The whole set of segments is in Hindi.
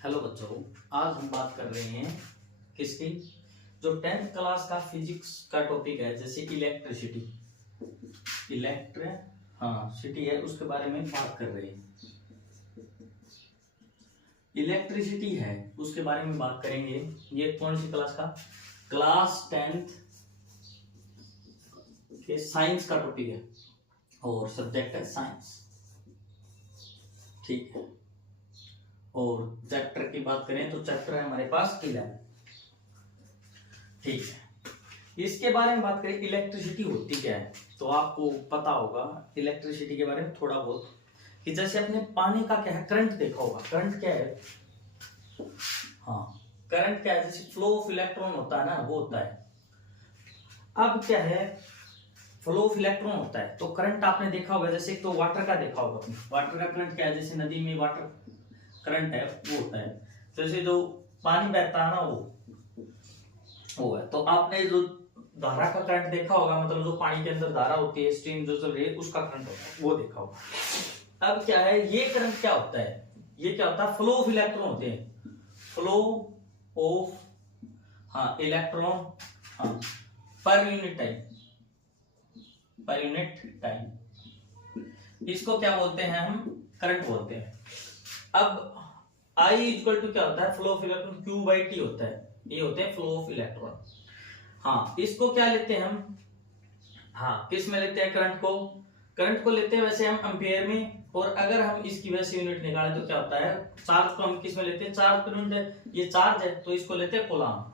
हेलो बच्चों, आज हम बात कर रहे हैं किसकी, जो 10th क्लास का फिजिक्स का टॉपिक है, जैसे इलेक्ट्रिसिटी सिटी है, उसके बारे में बात कर रहे हैं। इलेक्ट्रिसिटी है उसके बारे में बात करेंगे। ये कौन सी क्लास का? क्लास 10th के साइंस का टॉपिक है और सब्जेक्ट है साइंस, ठीक है। और चैप्टर की बात करें तो चैप्टर है हमारे पास 11, ठीक है। इसके बारे में बात करें, इलेक्ट्रिसिटी होती क्या है, तो आपको पता होगा इलेक्ट्रिसिटी के बारे में थोड़ा बहुत, कि जैसे अपने पानी का क्या है, करंट देखा होगा। करंट क्या है? हाँ, करंट क्या है? जैसे फ्लो ऑफ इलेक्ट्रॉन होता है ना, वो होता है। अब क्या है, फ्लो ऑफ इलेक्ट्रॉन होता है, तो करंट आपने देखा होगा, जैसे तो वाटर का देखा होगा आपने। वाटर का करंट क्या है? जैसे नदी में वाटर करंट है, वो होता है। जैसे जो पानी बहता है ना, वो है। तो आपने जो धारा का करंट देखा होगा, मतलब जो पानी के अंदर धारा होती है, स्ट्रीम जो चल रही है, उसका करंट होता है, वो देखा होगा। अब क्या है, ये करंट क्या होता है? ये क्या होता है? फ्लो ऑफ इलेक्ट्रॉन होते हैं। Flow of electron per unit time, इसको क्या बोलते हैं? हम करंट बोलते हैं। अब I इक्वल टू क्या होता है? फ्लो ऑफ इलेक्ट्रॉन Q/T होता है। ये होते हैं फ्लो ऑफ इलेक्ट्रॉन। हाँ, इसको क्या लेते हैं हम? किस में लेते हैं? करंट को लेते हैं वैसे हम एम्पियर में, और अगर हम इसकी वैसे यूनिट निकालें तो क्या होता है? चार्ज को हम किस में लेते हैं? चार्ज पर यूनिट है, ये चार्ज है तो इसको लेते हैं कूलाम,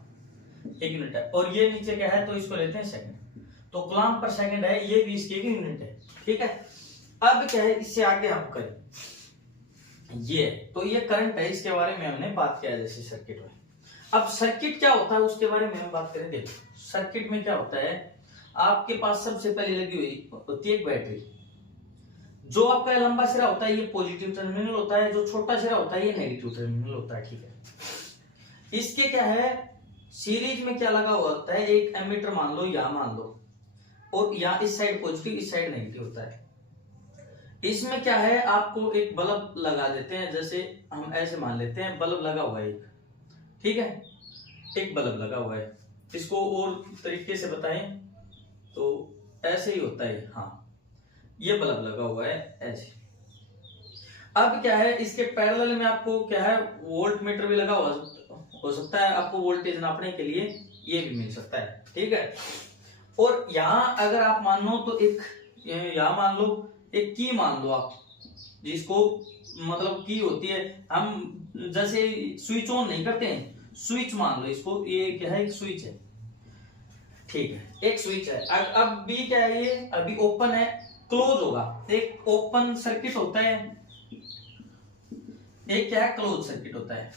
एक यूनिट है। और ये नीचे क्या है, तो इसको लेते हैं सेकंड, तो कूलाम पर सेकंड है, ये भी इसकी एक यूनिट है, ठीक है। अब क्या है, इससे आगे हम करें ये, तो ये करंट है, इसके बारे में हमने बात किया जैसे सर्किट में। अब सर्किट क्या होता है उसके बारे में हम बात करें। देखो सर्किट में क्या होता है, आपके पास सबसे पहले लगी हुई होती है एक बैटरी। जो आपका लंबा सिरा होता है ये पॉजिटिव टर्मिनल होता है, जो छोटा सिरा होता है ये नेगेटिव टर्मिनल होता है, ठीक है। इसके क्या है, सीरीज में क्या लगा हुआ होता है, एक एमीटर मान लो, या मान लो, और यहाँ इस साइड पॉजिटिव, इस साइड नेगेटिव होता है। इसमें क्या है, आपको एक बल्ब लगा देते हैं, जैसे हम ऐसे मान लेते हैं बल्ब लगा हुआ है एक, ठीक है, एक बल्ब लगा हुआ है। इसको और तरीके से बताएं तो ऐसे ही होता है। ये बल्ब लगा हुआ है ऐसे। अब क्या है, इसके पैरेलल में आपको क्या है, वोल्ट मीटर भी लगा हुआ हो सकता है, आपको वोल्टेज नापने के लिए ये भी मिल सकता है, ठीक है। और यहाँ अगर आप मान लो तो एक, यहाँ मान लो एक की मान लो आप, जिसको मतलब की होती है, हम जैसे स्विच ऑन नहीं करते हैं, स्विच मान लो इसको, ये क्या है, एक स्विच है, ठीक है, एक स्विच है। अब भी क्या है, ये अभी ओपन है, क्लोज होगा। एक ओपन सर्किट होता है, एक क्या है, क्लोज सर्किट होता है।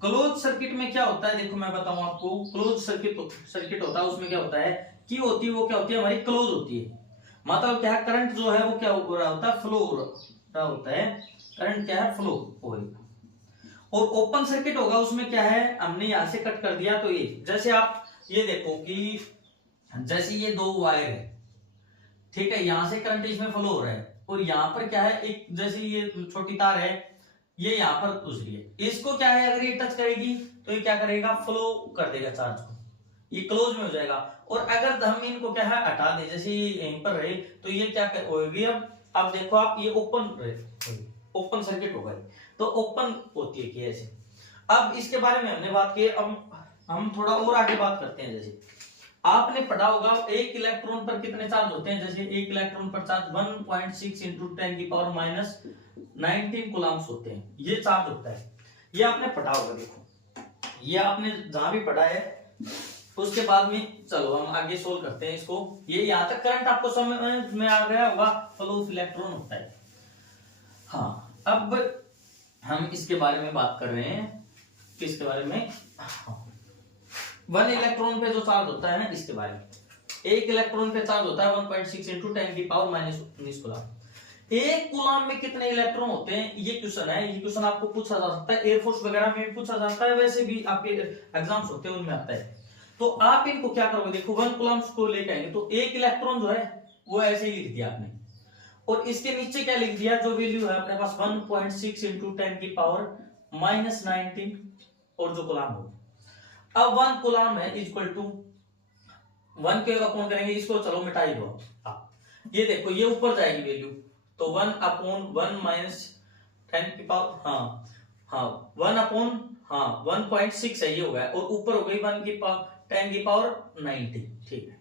क्लोज सर्किट में क्या होता है, देखो मैं बताऊं आपको, क्लोज सर्किट होता है, उसमें क्या होता है, की होती है, वो क्या होती है, हमारी क्लोज होती है। मतलब क्या है, करंट जो है वो क्या हो रहा होता है, फ्लो हो रहा होता है, करंट क्या है, फ्लो हो रही है। और ओपन सर्किट होगा, उसमें क्या है, हमने यहां से कट कर दिया, तो ये जैसे आप ये देखो कि जैसे ये दो वायर है, ठीक है, यहां से करंट इसमें फ्लो हो रहा है, और यहाँ पर क्या है, एक जैसे ये छोटी तार है, ये यहाँ पर गुजरी है, इसको क्या है, अगर ये टच करेगी तो ये क्या करेगा, फ्लो कर देगा चार्ज को, ये क्लोज में हो जाएगा। और अगर हम इनको क्या है हटा दें, जैसे यहीं पर रहे, तो ये क्या होगी, अब देखो आप, ये ओपन सर्किट होगा, तो ओपन होती है कि ऐसे। अब इसके बारे में हमने बात की, अब हम थोड़ा और आगे बात करते हैं। जैसे आपने पढ़ा होगा एक इलेक्ट्रॉन पर कितने चार्ज होते हैं, जैसे एक इलेक्ट्रॉन पर चार्ज 1.6 इंटू 10 की पावर माइनस 19 कूलम्स होते हैं, ये चार्ज होता है। ये आपने पढ़ा होगा, देखो ये आपने जहां भी पढ़ा है। उसके बाद में चलो हम आगे सोल्व करते हैं इसको। ये यहां तक करंट आपको समझ में आ गया होगा, फ्लो ऑफ इलेक्ट्रॉन होता है। अब हम इसके बारे में बात कर रहे हैं, किसके बारे में, 1 इलेक्ट्रॉन पे जो चार्ज होता है ना, इसके बारे में। एक इलेक्ट्रॉन पे चार्ज होता है 1.6 इंटू 10 की पावर माइनस 19 कूलम। एक कूलम में कितने इलेक्ट्रॉन होते हैं, ये क्वेश्चन है। ये क्वेश्चन आपको पूछा जा सकता है, एयरफोर्स वगैरह में भी पूछा जाता है, वैसे भी आपके एग्जाम्स होते हैं उनमें आता है। तो आप इनको क्या करोगे, देखो 1 कूलम्स को लेके आएंगे, तो एक इलेक्ट्रॉन जो है वो ऐसे ही लिख दिया आपने, और इसके नीचे क्या लिख दिया, जो वैल्यू है अपने पास 1.6 इंटू 10 की पावर -19 और जो कूलाम हो। अब 1 कूलाम है इक्वल टू 1 के अपॉन करेंगे इसको, चलो मिटा ही दो। ये देखो ये ऊपर जाएगी वैल्यू, तो 1 अपॉन 1 माइनस 10 की पावर, हाँ 1 अपॉन 1.6 है ये हो गया, और ऊपर हो गई 1 की पावर 10 की पावर 90। ठीक है,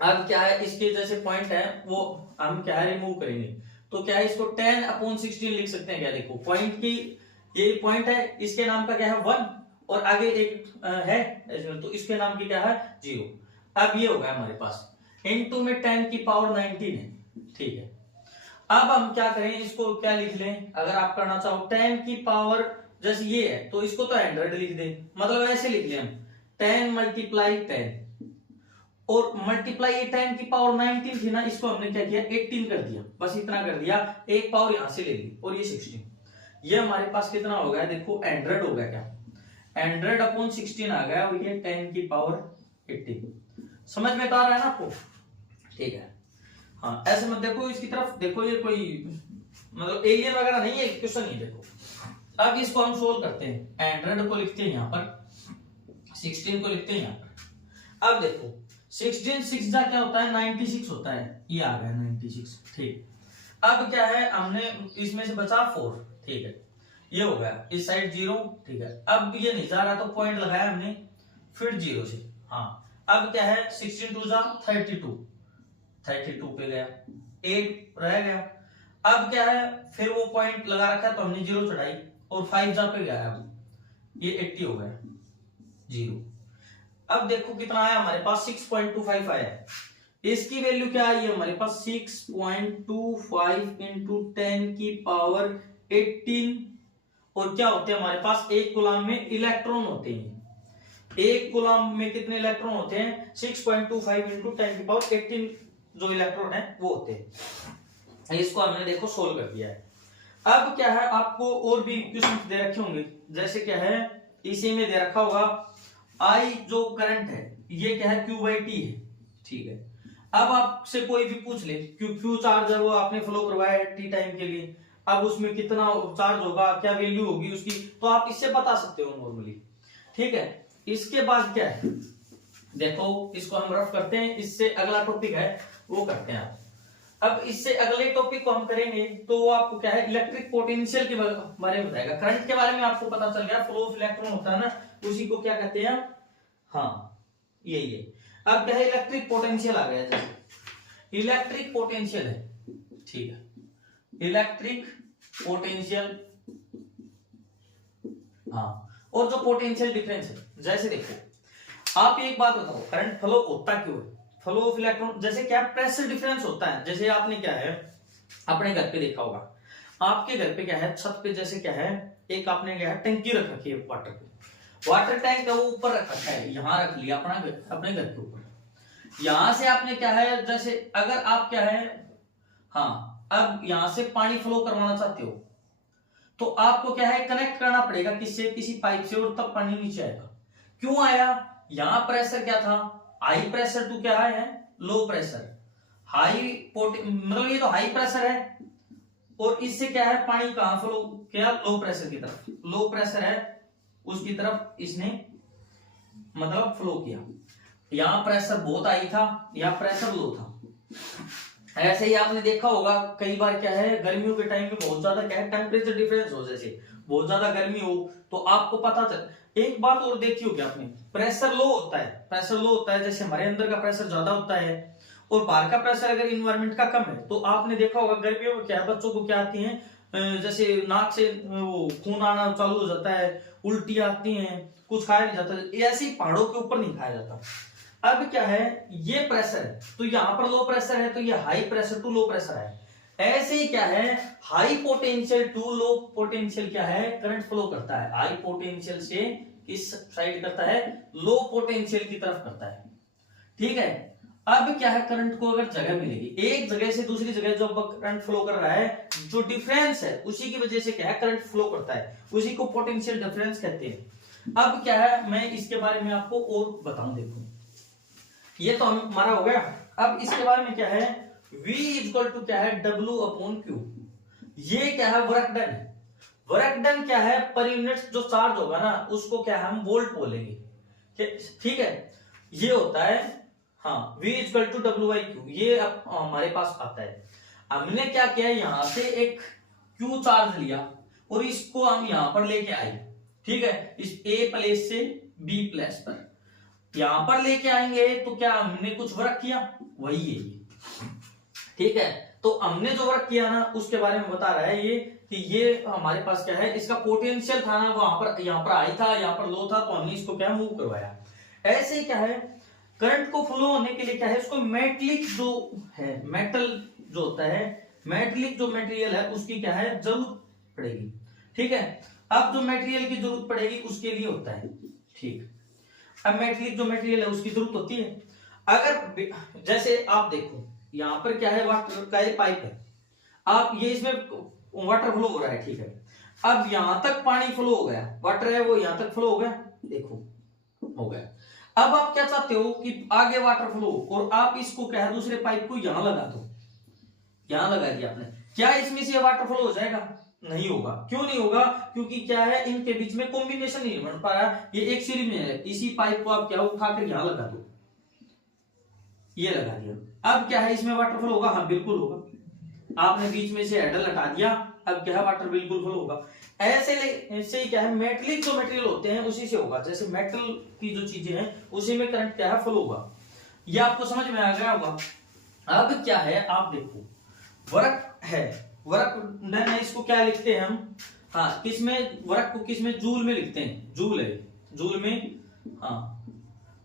अब क्या है इसके जैसे पॉइंट है वो हम क्या है रिमूव करेंगे, तो क्या है इसको 10 अपॉन 16 लिख सकते हैं क्या, देखो पॉइंट की ये पॉइंट है, इसके नाम का क्या है 1 और आगे एक है, तो इसके नाम की क्या है 0। अब ये हो गया हमारे पास, इनटू में 10 की पावर 19 है। ठीक है, अब हम क्या करें, इसको क्या लिख लें, अगर आप करना चाहो 10 की पावर जैसे ये है तो इसको तो 100 लिख दें, मतलब ऐसे लिख लें हम 10 मल्टीप्लाई 10 और मल्टीप्लाई ये 10 की पावर 19 थी ना, इसको हमने क्या किया 18 कर दिया, बस इतना कर दिया, एक पावर यहां से ले ली और ये 16। ये हमारे पास कितना हो गया, देखो 100 हो गया, क्या 100 अपॉन 16 आ गया, और ये 10 की पावर 18। समझ में तो आ रहा है ना आपको? ठीक है, हाँ ऐसे मत देखो इसकी तरफ, देखो ये कोई मतलब एलियन वगैरह नहीं है, क्वेश्चन नहीं। देखो अब इसको हम सोल्व करते हैं, 100 को लिखते हैं यहाँ पर, 16 को लिखते हैं यहाँ पर। अब देखो 16 6 जा क्या होता है 96 होता है, ये आ गया 96। ठीक, अब क्या है हमने इसमें से बचा 4। ठीक है, ये हो गया इस साइड 0। ठीक है, अब ये नहीं जा रहा तो पॉइंट लगाया हमने, फिर 0 से। हाँ अब क्या है 16 2 जा 32 पे गया, 8 रह गया। अब क्या है फिर वो पॉइंट लगा रखा है तो हमने 0 चढ़ाई और 5 जा पे गया, अब ये 80 हो गया 0। अब देखो कितना आया हमारे पास 6.25 आया, इसकी वैल्यू क्या आई है हमारे पास 6.25 इंटू 10 की पावर 18। और क्या होते हैं हमारे पास, एक कूलाम में इलेक्ट्रॉन होते हैं, एक कूलाम में कितने इलेक्ट्रॉन होते हैं 6.25 इंटू 10 की पावर 18 जो इलेक्ट्रॉन है वो होते हैं। इसको हमने देखो सोल्व कर दिया है। अब क्या है आपको और भी क्वेश्चन दे रखे होंगे, जैसे क्या है इसी में दे रखा होगा I जो करंट है ये क्या है Q/T है। ठीक है, अब आपसे कोई भी पूछ ले Q चार्ज है वो आपने फ्लो करवाया है T टाइम के लिए, अब उसमें कितना चार्ज होगा, क्या वैल्यू होगी उसकी, तो आप इससे बता सकते हो नॉर्मली। ठीक है, इसके बाद क्या है देखो इसको हम रफ करते हैं, इससे अगला टॉपिक है वो करते हैं आप। अब इससे अगले टॉपिक को हम करेंगे तो वो आपको क्या है इलेक्ट्रिक पोटेंशियल के बारे में बताएगा। करंट के बारे में आपको पता चल गया, फ्लो ऑफ इलेक्ट्रॉन होता है ना, उसी को क्या कहते हैं, हाँ ये। अब क्या है इलेक्ट्रिक पोटेंशियल आ गया, जैसे इलेक्ट्रिक पोटेंशियल है। ठीक है, इलेक्ट्रिक पोटेंशियल, हाँ, और जो पोटेंशियल डिफरेंस है, जैसे देखो आप एक बात बताओ करंट फ्लो होता क्यों है, फ्लो ऑफ इलेक्ट्रॉन जैसे क्या प्रेशर डिफरेंस होता है। जैसे आपने क्या है अपने घर पे देखा होगा, आपके घर पे क्या है छत पे जैसे क्या है एक आपने क्या है टंकी रख रखी है वाटर की, वाटर टैंक है वो ऊपर रख रखा है, यहाँ रख लिया अपने घर के ऊपर। यहां से आपने क्या है जैसे अगर आप क्या है हाँ अब यहां से पानी फ्लो करवाना चाहते हो तो आपको क्या है कनेक्ट करना पड़ेगा किससे, किसी पाइप से, और तब पानी नीचे आएगा। क्यों आया, यहां प्रेशर क्या था हाई प्रेशर टू क्या है लो प्रेशर, मतलब ये तो हाई प्रेशर है और इससे क्या है पानी कहां फ्लो किया लो प्रेशर की तरफ, लो प्रेशर है उसकी तरफ इसने मतलब फ्लो किया। यहां प्रेशर बहुत हाई था, यहां प्रेशर लो था। ऐसे ही आपने देखा होगा कई बार क्या है गर्मियों के टाइम में बहुत ज्यादा क्या है टेम्परेचर डिफरेंस हो, जैसे बहुत ज्यादा गर्मी हो तो आपको पता चल। एक बात और देखी होगी आपने, प्रेशर लो होता है, प्रेशर लो होता है जैसे हमारे अंदर का प्रेशर ज्यादा होता है और बाहर का प्रेशर अगर इन्वायरमेंट का कम है तो आपने देखा होगा गर्मियों में क्या है बच्चों को क्या आती है जैसे नाक से वो खून आना चालू हो जाता है, उल्टी आती हैं, कुछ खाया नहीं जाता, ऐसे ही पहाड़ों के ऊपर नहीं खाया जाता। अब क्या है ये प्रेशर है तो यहाँ पर लो प्रेशर है तो ये high pressure to low pressure है। ऐसे ही क्या है high potential to low potential क्या है करंट फ्लो करता है, हाई पोटेंशियल से किस साइड करता है लो पोटेंशियल की तरफ करता है। ठीक है, अब क्या है करंट को अगर जगह मिलेगी एक जगह से दूसरी जगह जो करंट फ्लो कर रहा है जो डिफरेंस है उसी की वजह से क्या है करंट फ्लो करता है, उसी को पोटेंशियल डिफरेंस कहते हैं। अब क्या है मैं इसके बारे में आपको और बताऊं, देखो ये तो हमारा हो गया। अब इसके बारे में क्या है V इक्वल टू क्या है W अपॉन Q, ये क्या है वर्क डन है। वर्क डन क्या है, पर यूनिट जो चार्ज होगा ना उसको क्या है हम वोल्ट बोलेंगे, ठीक है। ये होता है हाँ V equal to W by Q, ये अब हमारे पास आता है। हमने क्या किया, यहां से एक Q चार्ज लिया और इसको हम यहां पर लेके आए, ठीक है, इस A प्लेस से B प्लेस पर यहां पर लेके आएंगे तो क्या हमने कुछ वर्क किया, वही है ये, ठीक है। तो हमने जो वर्क किया ना उसके बारे में बता रहा है ये, कि ये हमारे पास क्या है, इसका पोटेंशियल था ना वहां पर, यहां पर हाई था, यहां पर लो था, तो हमने इसको क्या मूव करवाया। ऐसे ही क्या है, करंट को फ्लो होने के लिए क्या है, उसको मेटलिक जो है, मेटल जो होता है, मेटलिक जो मटेरियल है उसकी क्या है जरूरत पड़ेगी, ठीक है। अब जो मटेरियल की जरूरत पड़ेगी उसके लिए होता है, ठीक। अब मेटलिक जो मटेरियल है उसकी जरूरत होती है। अगर जैसे आप देखो यहां पर क्या है, वाटर का ये पाइप है, आप ये इसमें वाटर फ्लो हो रहा है, ठीक है। अब यहां तक पानी फ्लो हो गया, वाटर है वो यहां तक फ्लो हो गया, देखो हो गया। अब आप क्या चाहते हो कि आगे वाटर फ्लो, और आप इसको क्या है दूसरे पाइप को यहां लगा दो, यहां लगा दिया आपने, क्या इसमें से वाटर फ्लो हो जाएगा, नहीं होगा। क्यों नहीं होगा, क्योंकि क्या है इनके बीच में कॉम्बिनेशन नहीं बन पा रहा, ये एक सीरीज में है। इसी पाइप को आप क्या उठाकर यहां लगा दो, ये लगा दिया, अब क्या है इसमें वाटर फ्लो होगा, हाँ बिल्कुल होगा। आपने बीच में से हैंडल हटा दिया, अब क्या है वाटर बिल्कुल फ्लो होगा। ऐसे ही क्या है मेटलिक जो मटेरियल होते हैं उसी से होगा, जैसे मेटल की जो चीजें हैं उसी में करंट क्या है फ्लो होगा। ये आपको समझ में आ गया होगा। अब क्या है आप देखो, वर्क है, वर्क डन है, इसको क्या लिखते हैं हम, हाँ किसमें, वर्क को किसमें, जूल में लिखते हैं, जूल है, जूल में, हाँ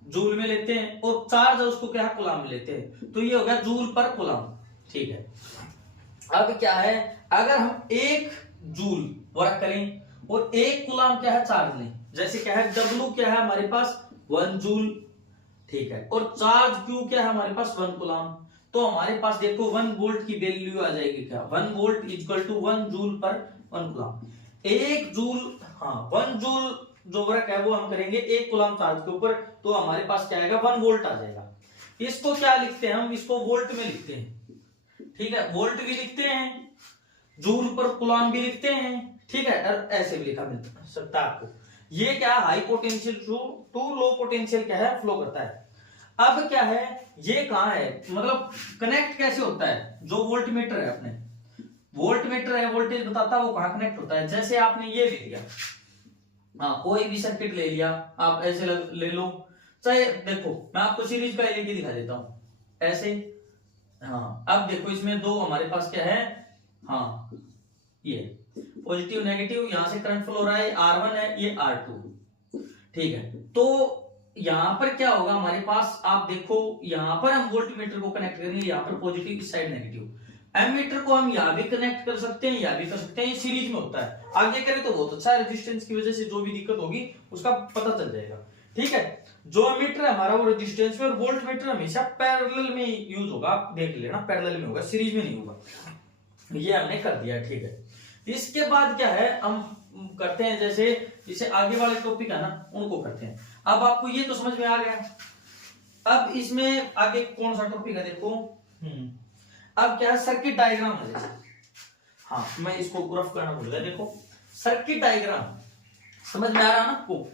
जूल में लेते हैं, और चार्ज है उसको क्या है कूलम में लेते हैं, तो ये हो गया जूल पर कूलम, ठीक है। अब क्या है, अगर हम 1 जूल वर्क करें और 1 कूलम क्या है चार्ज लें, जैसे क्या है W क्या है हमारे पास 1 जूल, ठीक है, और चार्ज Q क्या है हमारे पास 1 कूलम, तो हमारे पास देखो 1 वोल्ट की वैल्यू आ जाएगी, क्या 1 वोल्ट इक्वल टू 1 जूल पर 1 कूलम। 1 जूल, हाँ 1 जूल जो वर्क है वो हम करेंगे 1 कूलम चार्ज के ऊपर, तो हमारे पास क्या आएगा 1 वोल्ट आ जाएगा। इसको क्या लिखते हैं हम, इसको वोल्ट में लिखते हैं, ठीक है, वोल्ट भी लिखते हैं, जूल पर कूलम भी लिखते हैं, ठीक है, और ऐसे भी लिखा मिल सकता है आपको। ये क्या high potential to low potential क्या है फ्लो करता है। अब क्या है, ये कहां है, मतलब कनेक्ट कैसे होता है, जो वोल्ट मीटर है अपने, वोल्ट मीटर है वोल्टेज बताता है वो कहां कनेक्ट होता है। जैसे आपने ये ले लिया, हाँ कोई भी सर्किट ले लिया आप, ऐसे ले लो, चाहे देखो मैं आपको सीरीज का लेके दिखा देता हूं ऐसे, हाँ अब देखो इसमें दो हमारे पास क्या है, हाँ ये पॉजिटिव नेगेटिव, यहां से करंट फ्लो हो रहा है, R1 है ये R2, ठीक है। तो यहां पर क्या होगा हमारे पास, आप देखो यहां पर हम वोल्ट मीटर को कनेक्ट करेंगे, यहां पर पॉजिटिव इस साइड नेगेटिव, एमीटर को हम यहां भी कनेक्ट कर सकते हैं, यहां भी कर सकते हैं, ये सीरीज में होता है। आगे करें तो बहुत अच्छा है, रेजिस्टेंस की वजह से जो भी दिक्कत होगी उसका पता चल जाएगा, ठीक है। जो एमीटर है हमारा वो रेजिस्टेंस में, और वोल्ट मीटर हमेशा पैरेलल में यूज होगा, आप देख लेना पैरेलल में होगा, सीरीज में नहीं होगा। ये हमने कर दिया, ठीक है। इसके बाद क्या है हम करते हैं, जैसे आगे वाले टॉपिक है ना उनको करते हैं। अब आपको ये तो समझ में आ गया। अब इसमें आगे कौन सा टॉपिक है देखो, अब क्या है सर्किट डायग्राम है, जैसे हाँ मैं इसको रफ करना भूल गया, देखो सर्किट डायग्राम समझ में आ रहा है ना आपको,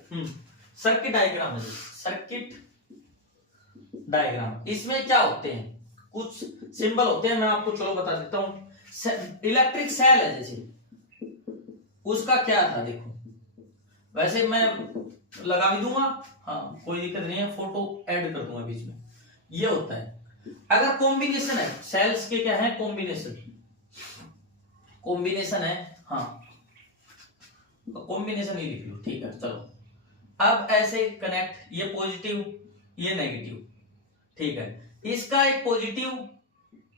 सर्किट डायग्राम है, सर्किट डायग्राम, इसमें क्या होते हैं कुछ सिंबल होते हैं, मैं आपको चलो बता देता हूं। इलेक्ट्रिक सेल है जैसे, उसका क्या था देखो, वैसे मैं लगा भी दूंगा, हाँ कोई दिक्कत नहीं है, फोटो ऐड कर दूंगा बीच में। ये होता है अगर कॉम्बिनेशन है सेल्स के, क्या है कॉम्बिनेशन, कॉम्बिनेशन है, हाँ कॉम्बिनेशन ही लिख लो, ठीक है चलो। अब ऐसे कनेक्ट, ये पॉजिटिव ये नेगेटिव, ठीक है, इसका एक पॉजिटिव,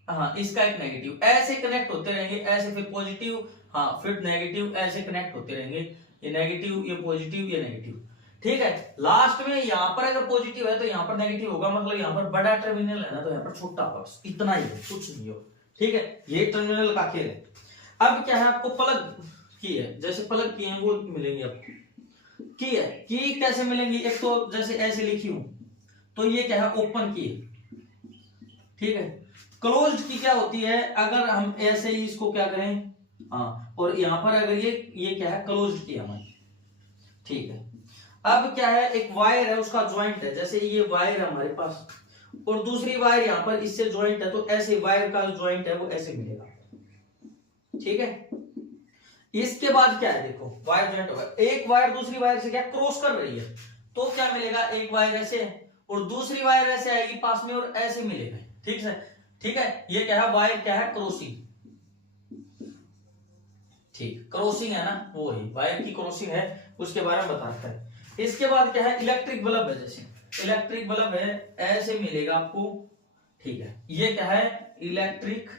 हाँ इसका एक नेगेटिव, ऐसे कनेक्ट होते रहेंगे, ऐसे फिर पॉजिटिव, हाँ फिर नेगेटिव, ऐसे कनेक्ट होते रहेंगे, ये नेगेटिव ये पॉजिटिव ये नेगेटिव, ठीक है। लास्ट में यहाँ पर अगर पॉजिटिव है तो यहाँ पर नेगेटिव होगा, मतलब यहाँ पर बड़ा टर्मिनल है ना तो यहाँ पर छोटा होगा, बस इतना ही है, कुछ नहीं हो, ठीक है। ये टर्मिनल का खेल है। अब क्या है आपको प्लग की है, जैसे प्लग की है वो मिलेंगे आपको, की है की कैसे मिलेंगी, एक तो जैसे ऐसे लिखी हूं तो ये क्या है ओपन की है, ठीक है। क्लोज्ड की क्या होती है, अगर हम ऐसे ही इसको क्या करें हाँ, और यहाँ पर अगर ये क्या है, क्लोज किया मैंने, ठीक है। अब क्या है, एक वायर है उसका ज्वाइंट है, जैसे ये वायर है हमारे पास और दूसरी वायर यहाँ पर इससे ज्वाइंट है, तो ऐसे वायर का ज्वाइंट है वो ऐसे मिलेगा, ठीक है। इसके बाद क्या है, देखो वायर ज्वाइंट होगा, एक वायर दूसरी वायर से क्या क्रॉस कर रही है, तो क्या मिलेगा, एक वायर ऐसे और दूसरी वायर ऐसे आएगी पास में और ऐसे मिलेगा, ठीक है, ठीक है। ये क्या है, वायर क्या है, क्रॉसिंग, ठीक, क्रॉसिंग है ना, वो है वायर की क्रॉसिंग है, उसके बारे में बताता है। इसके बाद क्या है, इलेक्ट्रिक बल्ब है, जैसे इलेक्ट्रिक बल्ब है ऐसे मिलेगा आपको, ठीक है। ये क्या है, इलेक्ट्रिक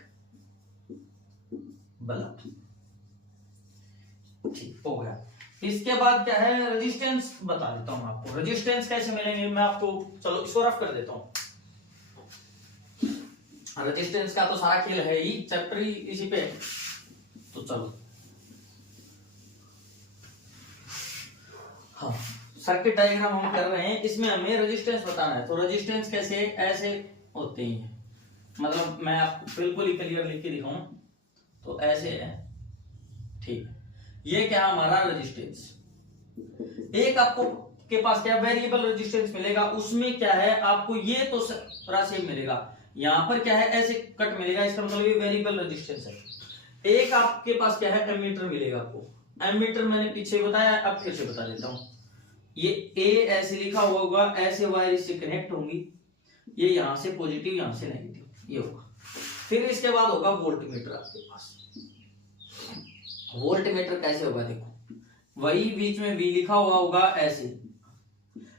बल्ब, ठीक हो गया। इसके बाद क्या है, रेजिस्टेंस बता देता हूं आपको, रेजिस्टेंस कैसे मिलेंगे मैं आपको, चलो इसको रफ कर देता हूं। रेजिस्टेंस का तो सारा खेल है ही, चैप्टर ही इसी पे, तो चलो हाँ, सर्किट डायग्राम हम कर रहे हैं, इसमें हमें रेजिस्टेंस बताना है। तो रेजिस्टेंस कैसे, ऐसे होते हैं, मतलब मैं आपको बिल्कुल ही क्लियर लिख के दिखाऊं तो ऐसे है, ठीक है। ये क्या हमारा रेजिस्टेंस, एक आपको के पास क्या वेरिएबल रेजिस्टेंस मिलेगा, उसमें क्या है आपको ये तो राशि मिलेगा, यहां पर क्या है ऐसे कट मिलेगा, इसका मतलब ये वेरिएबल रेजिस्टेंस है। एक आपके पास क्या है, एमीटर मिलेगा आपको, एमीटर मैंने पीछे बताया, अब फिर से बता देता हूं। ये ए ऐसे लिखा हुआ होगा, ऐसे वायर इससे कनेक्ट होंगी, ये यहां से पॉजिटिव यहां से नेगेटिव, ये होगा। फिर इसके बाद होगा वोल्टमीटर आपके पास। वोल्टमीटर कैसे होगा, देखो वही बीच में वी लिखा हुआ होगा ऐसे,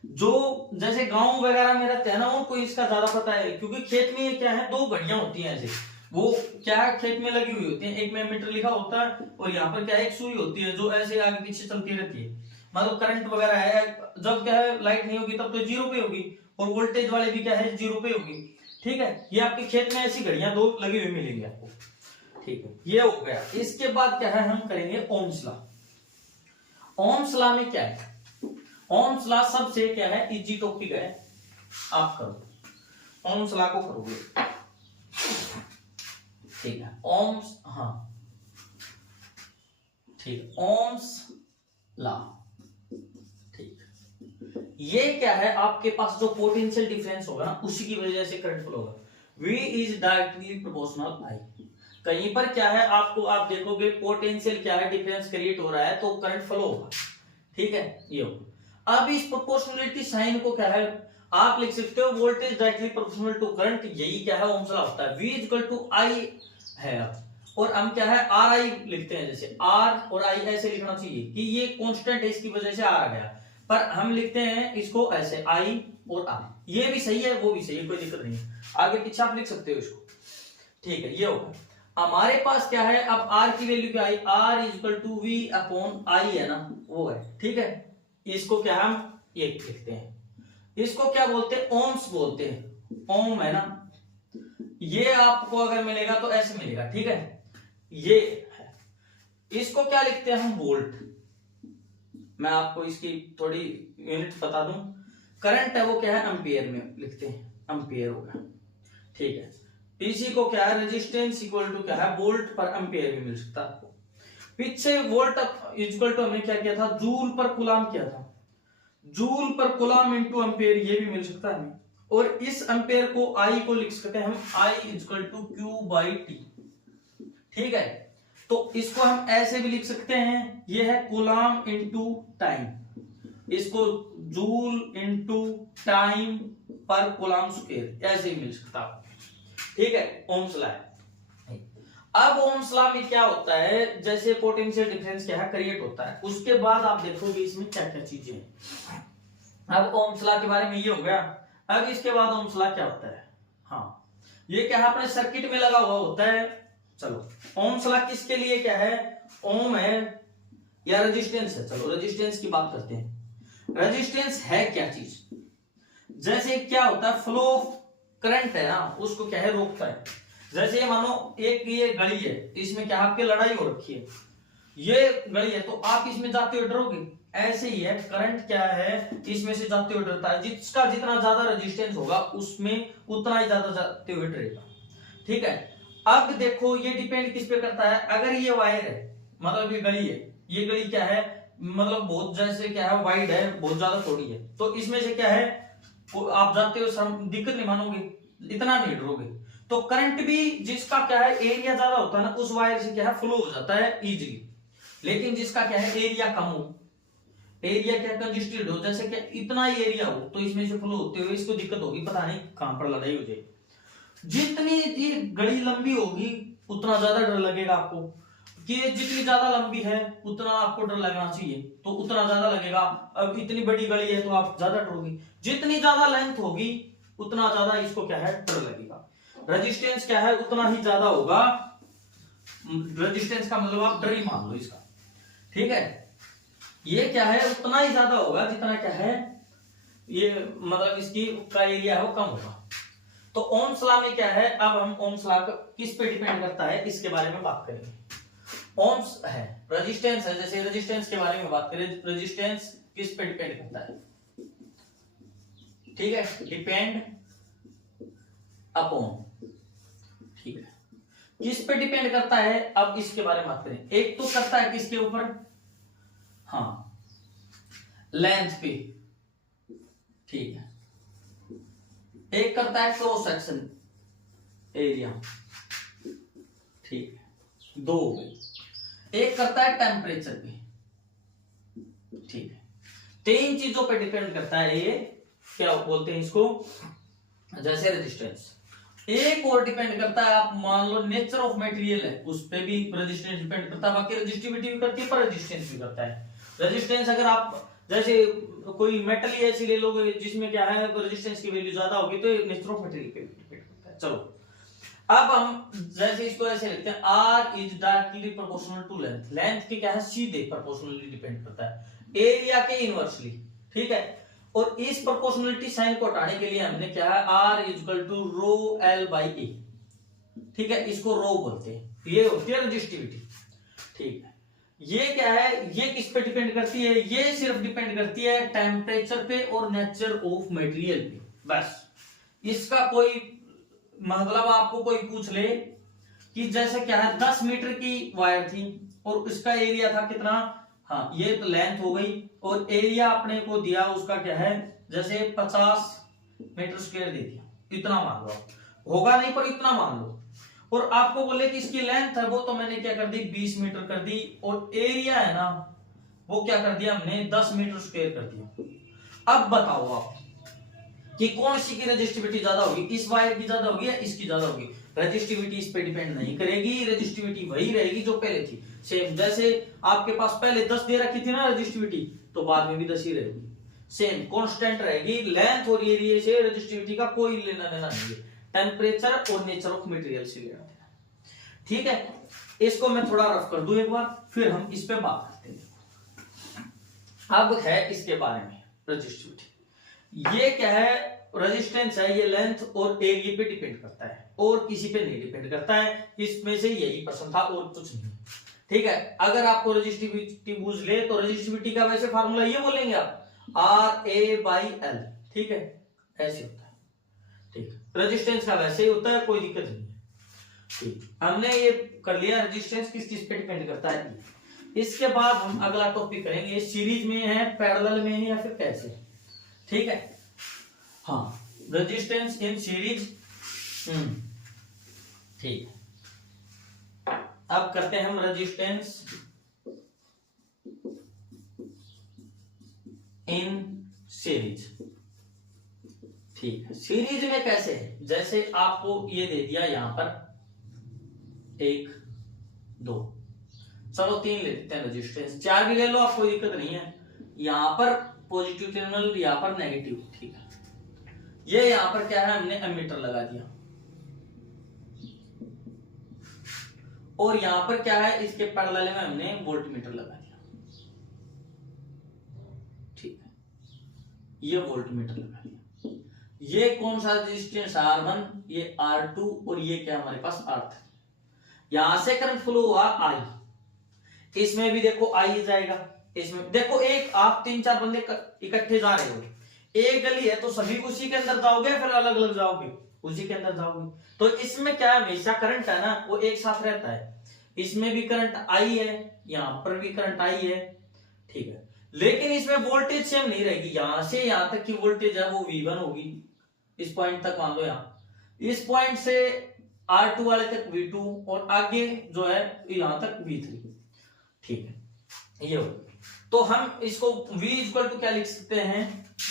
जो जैसे गांव वगैरह में रहते हैं ना उनको इसका ज्यादा पता है, क्योंकि खेत में क्या है, दो घड़ियां होती हैं ऐसे, वो क्या है खेत में लगी हुई होती है, एक में मीटर लिखा होता है और यहाँ पर क्या है एक सुई होती है जो ऐसे आगे पीछे चलती रहती है, मतलब करंट वगैरह है, जब क्या है लाइट नहीं होगी तब तो जीरो पे होगी, और वोल्टेज वाले भी क्या है जीरो पे होगी, ठीक है। ये आपके खेत में ऐसी घड़ियां दो लगी हुई मिलेंगी आपको, ठीक है, ये हो गया। इसके बाद क्या है, हम करेंगे ओम्स लॉ। ओम्स लॉ में क्या है, ओम्स लॉ सबसे क्या है इजी टॉपिक है, आप करो ओम्स लॉ को करोगे, ठीक है। ओम्स, हाँ ठीक, ओम्स लॉ, ठीक। ये क्या है, आपके पास जो पोटेंशियल डिफरेंस होगा ना उसी की वजह से करंट फ्लो होगा, V is directly proportional I। कहीं पर क्या है आपको, आप देखोगे पोटेंशियल क्या है, डिफरेंस क्रिएट हो रहा है तो करंट फ्लो होगा, ठीक है, ये होगा। अब इस प्रोपोर्शनलिटी साइन को क्या है आप लिख सकते हो, voltage directly proportional to current, यही क्या है ओम्स लॉ होता है। V इक्वल टू I है, और हम क्या है आर आई लिखते हैं, जैसे आर और आई ऐसे लिखना चाहिए कि ये कांस्टेंट है, इसकी वजह से आर आ गया, पर हम लिखते हैं इसको ऐसे आई और आर, ये भी सही है वो भी सही है, कोई दिक्कत नहीं है, आगे पीछे आप लिख सकते हो इसको, ठीक है। ये होगा हमारे पास क्या है, अब आर की वैल्यू क्या आई, R is equal to V upon I है ना, वो है, ठीक है। इसको क्या हम ये लिखते हैं, इसको क्या बोलते हैं, ओम्स बोलते हैं, ओम है ना, ये आपको अगर मिलेगा तो ऐसे मिलेगा, ठीक है, ये है। इसको क्या लिखते हैं हम, वोल्ट। मैं आपको इसकी थोड़ी यूनिट बता दूं, करंट है वो क्या है एम्पियर में लिखते हैं, एम्पियर होगा, ठीक है। पीसी को क्या है, रेजिस्टेंस इक्वल टू क्या है वोल्ट पर एम्पियर भी मिल सकता है आपको। पीछे वोल्ट इक्वल टू हमने क्या किया था, जूल पर कूलाम किया था, जूल पर कूलाम इनटू एम्पियर, ये भी मिल सकता है हमें। और इस एम्पियर को आई को लिख सकते हैं हम, I equal to Q by T, ठीक है। तो इसको हम ऐसे भी लिख सकते हैं, ये है कूलाम इनटू टाइम, इसको जूल इनटू टाइम पर कूलाम स्क्वायर, ऐसे भी मिल सकता है, ठीक है। ओम्स लॉ है। अब ओम्स लॉ में क्या होता है, जैसे पोटेंशियल डिफरेंस क्या है क्रिएट होता है, उसके बाद आप देखोगे इसमें क्या क्या चीजें हैं। अब ओम्स लॉ के बारे में ये हो गया। अब इसके बाद ओम्स लॉ क्या होता है, हाँ ये क्या है अपने सर्किट में लगा हुआ होता है। चलो ओम्स लॉ किसके लिए क्या है, ओम है या रेजिस्टेंस है, चलो रेजिस्टेंस की बात करते हैं। रेजिस्टेंस है क्या चीज, जैसे क्या होता है फ्लो करंट है ना, उसको क्या है रोकता है। जैसे मानो एक ये गली है, इसमें क्या आपकी लड़ाई हो रखी है, ये गली है तो आप इसमें जाते हुए डरोगे, ऐसे ही है करंट क्या है इसमें से जाते हुए डरता है, जिसका जितना ज्यादा रेजिस्टेंस होगा उसमें उतना ही ज्यादा जाते हुए डरेगा, ठीक है। अब देखो ये डिपेंड किस पे करता है, अगर ये वायर है मतलब ये गली है, ये गली क्या है मतलब बहुत जैसे क्या है वाइड है, बहुत ज्यादा थोड़ी है, तो इसमें से क्या है आप जाते हो दिक्कत नहीं मानोगे, इतना नहीं डरोगे। तो करंट भी जिसका क्या है एरिया ज्यादा होता है ना उस वायर से क्या है फ्लो हो जाता है इजीली, लेकिन जिसका क्या है एरिया कम हो, एरिया क्या कंजेस्टेड हो, जैसे क्या इतना ही एरिया हो तो इसमें से फ्लो होते हुए इसको दिक्कत होगी, पता नहीं कहां पर लड़ाई हो जाएगी। जितनी ये गड़ी लंबी होगी उतना ज्यादा डर लगेगा आपको, कि जितनी ज्यादा लंबी है उतना आपको डर लगना चाहिए, तो उतना ज्यादा लगेगा। अब इतनी बड़ी गली है तो आप ज्यादा डरोगे, जितनी ज्यादा लेंथ होगी उतना ज्यादा इसको क्या है डर लगेगा। रेजिस्टेंस क्या है उतना ही ज्यादा होगा, रेजिस्टेंस का मतलब आप डर ही मान लो इसका, ठीक है। ये क्या है उतना ही ज्यादा होगा जितना क्या है ये मतलब इसकी का एरिया है वो कम होगा। तो ओम्स लॉ में क्या है, अब हम ओम्स लॉ किस पे डिपेंड करता है इसके बारे में बात करेंगे। ओम्स है रेजिस्टेंस है, जैसे रेजिस्टेंस के बारे में बात करें, रेजिस्टेंस किस पे डिपेंड करता है, ठीक है, डिपेंड अपॉन, ठीक है, किस पे डिपेंड करता है। अब इसके बारे में बात करें, एक तो करता है किसके ऊपर, हाँ लेंथ पे, ठीक है, एक करता है क्रॉस सेक्शन एरिया, ठीक है, दो हो गए, एक करता है टेम्परेचर पे, ठीक है, तीन चीजों पे डिपेंड करता है ये, क्या बोलते हैं इसको, जैसे रेजिस्टेंस। एक और डिपेंड करता है, आप मान लो नेचर ऑफ मटेरियल है उस पे भी रेजिस्टेंस डिपेंड करता है, बाकी रेजिस्टिविटी भी करती है पर रेजिस्टेंस भी करता है। रेजिस्टेंस अगर आप जैसे कोई मेटल ही ऐसी ले लोगे जिसमें क्या है रेजिस्टेंस की वैल्यू ज्यादा होगी तो नेचर ऑफ मटेरियल पे डिपेंड करता है। चलो अब हम जैसे इसको ऐसे लिखते हैं, R is directly proportional to length, length के क्या है सीधे प्रोपोर्शनली डिपेंड करता है एरिया के इनवर्सली, ठीक है। और इस प्रोपोर्शनलिटी साइन को हटाने के लिए हमने क्या है R is equal to rho L by A, ठीक है, इसको रो बोलते हैं, ये होती है रेजिस्टिविटी, ठीक है। ये क्या है, ये किस पे डिपेंड करती है, ये सिर्फ डिपेंड करती है टेम्परेचर पे और नेचर ऑफ मटेरियल पे, बस। इसका कोई मतलब आपको कोई पूछ ले कि जैसे क्या है 10 मीटर की वायर थी और इसका एरिया था कितना, हाँ ये तो लेंथ हो गई, और एरिया अपने को दिया उसका क्या है जैसे 50 मीटर स्क्वायर दे दिया, इतना मान लो, होगा नहीं पर इतना मान लो, और आपको बोले कि इसकी लेंथ है वो तो मैंने क्या कर दी 20 मीटर कर दी, और एरिया है ना वो क्या कर दिया हमने 10 मीटर स्क्वायर कर दिया। अब बताओ आप कि कौन सी की रेजिस्टिविटी ज्यादा होगी, इस वायर की ज्यादा होगी या इसकी ज्यादा होगी। रेजिस्टिविटी इस पे डिपेंड नहीं करेगी, रेजिस्टिविटी वही रहेगी जो पहले थी, सेम जैसे आपके पास पहले 10 दे रखी थी ना रेजिस्टिविटी, तो बाद में भी 10 ही रहेगी, सेम कांस्टेंट रहेगी। लेंथ और एरिया से रेजिस्टिविटी का कोई लेना देना नहीं है, टेम्परेचर और नेचर ऑफ मटेरियल से लेना देना, ठीक है। इसको मैं थोड़ा रफ कर दूं एक बार, फिर हम इस पे बात करते हैं। अब है इसके बारे में रेजिस्टिविटी, ये क्या है रेजिस्टेंस है, ये लेंथ और एरिया पे डिपेंड करता है और किसी पे नहीं डिपेंड करता है, इसमें से यही प्रश्न था और कुछ नहीं, ठीक है। अगर आपको रेजिस्टिविटी पूछ ले तो रेजिस्टिविटी का वैसे फार्मूला ये बोलेंगे आप आर ए बाई एल, ठीक है, ऐसे होता है, ठीक। रेजिस्टेंस का वैसे ही होता है, कोई दिक्कत नहीं है, ठीक। हमने ये कर लिया रेजिस्टेंस किस चीज पे डिपेंड करता है। इसके बाद हम अगला टॉपिक करेंगे, सीरीज में है पैरेलल में है या फिर कैसे, ठीक है, हाँ रेजिस्टेंस इन सीरीज, ठीक है। अब करते हैं हम रेजिस्टेंस इन सीरीज, ठीक है। सीरीज में कैसे है, जैसे आपको ये दे दिया यहां पर 1 2, चलो 3 ले लेते हैं रेजिस्टेंस, 4 भी ले लो आप, कोई दिक्कत नहीं है। यहां पर पॉजिटिव टर्मिनल, यहां पर नेगेटिव, ठीक है। ये यहां पर क्या है हमने एमीटर लगा दिया, और यहां पर क्या है इसके पैरेलल में हमने वोल्टमीटर लगा दिया, ठीक है, ये वोल्टमीटर लगा दिया। ये कौन सा रेजिस्टेंस R1, ये R2 और ये क्या हमारे पास R3। यहां से करंट फ्लो हुआ I, इसमें भी देखो I जाएगा, इसमें देखो एक आप 3-4 बंदे इकट्ठे जा रहे हो, एक गली है तो सभी उसी के अंदर जाओगे फिर अलग अलग जाओगे, उसी के अंदर जाओगे। तो इसमें क्या है, हमेशा करंट है ना वो एक साथ रहता है, इसमें भी करंट आई है, यहां पर भी करंट आई है, ठीक है। लेकिन इसमें वोल्टेज सेम नहीं रहेगी, यहां से यहां तक की वोल्टेज है वो V1 होगी, इस पॉइंट तक मान लो, यहां इस पॉइंट से R2 वाले तक V2 और आगे जो है यहां तक V3, ठीक है। ये हो, तो हम इसको V इक्वल टू क्या लिख सकते हैं,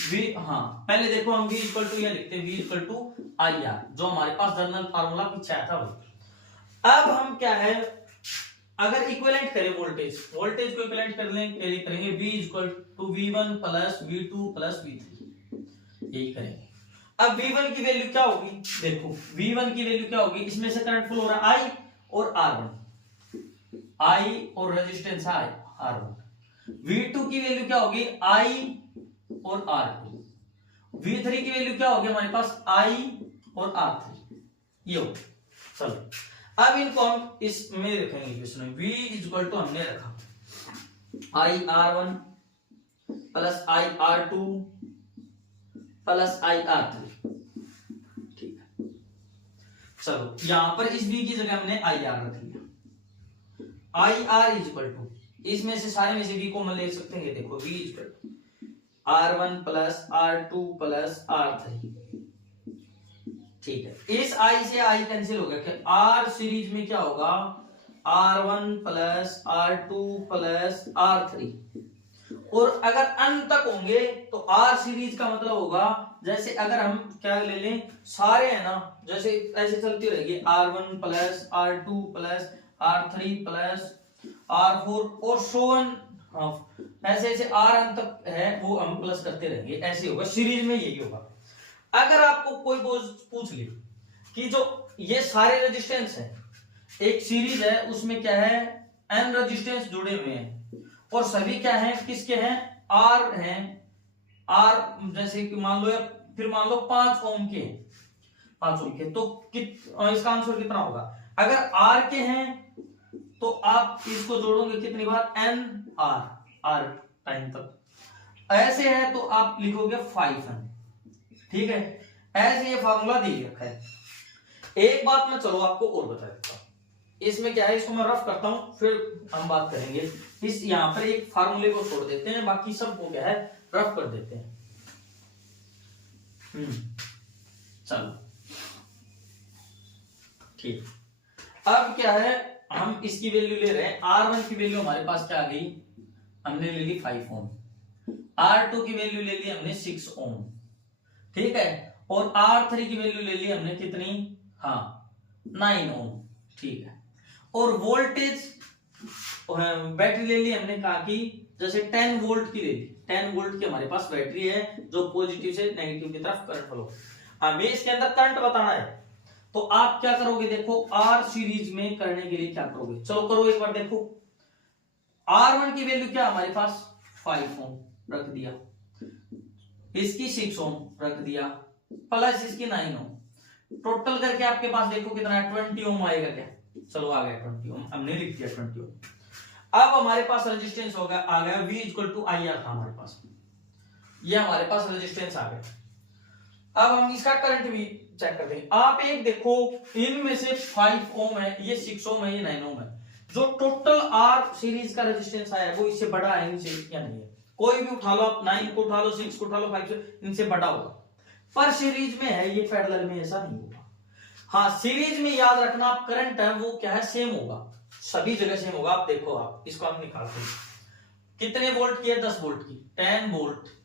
V, हाँ पहले देखो हम V इक्वल टू यह लिखते हैं, V इक्वल टू IR, जो हमारे पास जनरल फार्मूला पीछे आया था भाई। अब हम क्या है, अगर इक्विवेलेंट करें वोल्टेज को इक्विवेलेंट करेंगे V equal to V1 plus V2 plus V3, यही करेंगे। अब V1 की वैल्यू क्या होगी, देखो V1 की वैल्यू क्या होगी, इसमें से करंट फ्लो हो रहा है I और R1, I और रेजिस्टेंस है R1। V2 की वैल्यू क्या होगी, I और R2। V3 की वैल्यू क्या होगी हमारे पास, I और R3, ये हो। चलो अब इनको हम इसमें रखेंगे इक्वेशन में, V इक्वल टू हमने रखा I R1 plus I R2 plus I R3, ठीक है। चलो यहां पर इस V की जगह हमने I R रख लिया। I R इक्वल टू, इसमें से सारे में से V को हम ले सकते हैं, देखो V equal to R1 plus R2 plus R3, ठीक है। इस I से I कैंसिल हो गया, कि R सीरीज में क्या होगा, R1 plus R2 plus R3, और अगर अंत तक होंगे तो R सीरीज का मतलब होगा, जैसे अगर हम क्या ले लें, सारे है ना, जैसे ऐसे चलती रहेगी R1 plus R2 plus R3 plus R4 और सोवन, ऐसे ऐसे R अंत तक है वो हम प्लस करते रहेंगे, ऐसे होगा सीरीज में, यही होगा। अगर आपको कोई पूछ ले कि जो ये सारे रेजिस्टेंस है, एक सीरीज है उसमें क्या है, n रेजिस्टेंस जुड़े हुए हैं और सभी क्या है, किसके हैं, R हैं, R जैसे कि मान लो, या फिर मान लो 5 ओम के, 5 ओम के, तो इसका आंसर कितना होगा, अगर R के हैं तो आप इसको जोड़ोगे कितनी बार, n R टाइम तक, ऐसे है तो आप लिखोगे 5n, ठीक है। ऐसे ये फार्मूला दे रखा है। एक बात मैं चलो आपको और बता देता हूं, इसमें क्या है, इसको मैं रफ करता हूं फिर हम बात करेंगे। इस यहां पर एक फार्मूले को छोड़ देते हैं, बाकी सबको क्या है रफ कर देते हैं। चलो ठीक, अब क्या है, हम इसकी वैल्यू ले रहे हैं, R1 की वैल्यू हमारे पास क्या आ गई, हमने ले ली 5 ओम, R2 की वैल्यू ले ली हमने 6 ओम, ठीक है, और R3 की वैल्यू ले ली हमने कितनी, हाँ 9 ओम, ठीक है। और वोल्टेज बैटरी ले ली हमने, कहा कि जैसे 10 वोल्ट की ले ली, 10 वोल्ट की हमारे पास बैटरी है जो पॉजिटिव से नेगेटिव की तरफ करंट फ्लो, हमें इसके अंदर करंट बताना है, तो आप क्या करोगे, देखो R सीरीज में करने के लिए क्या करोगे, चलो करो एक बार, देखो R1 की वैल्यू क्या हमारे पास 5 ओम रख दिया, इसकी 6 ओम रख दिया, प्लस इसकी 9 ओम, टोटल करके आपके पास देखो कितना है, 20 ओम आएगा क्या, चलो आ गया 20 ओम, हमने लिख दिया 20 ओम। अब हमारे पास रेजिस्टेंस होगा, आ गया V इक्वल टू IR था हमारे पास, ये हमारे पास रेजिस्टेंस आ गया। अब हम इसका करंट भी चेक करते हैं। आप एक देखो, इनमें से 5 ओम है, ये 6 ओम है, ये 9 ओम है, जो टोटल R सीरीज का रेजिस्टेंस आया है वो इससे बड़ा है इनसे या नहीं है, कोई भी उठा लो आप, 9 को उठा लो, 6 को उठा लो, 5 से इनसे बड़ा होगा, पर सीरीज में है, ये पैरेलल में ऐसा नहीं होगा। हाँ सीरीज में याद रखना, आप करंट है वो क्या है, सेम होगा, सभी जगह सेम होगा। आप देखो, आप इसको हम निकालते हैं, कितने वोल्ट की है, 10 वोल्ट की, 10 वोल्ट।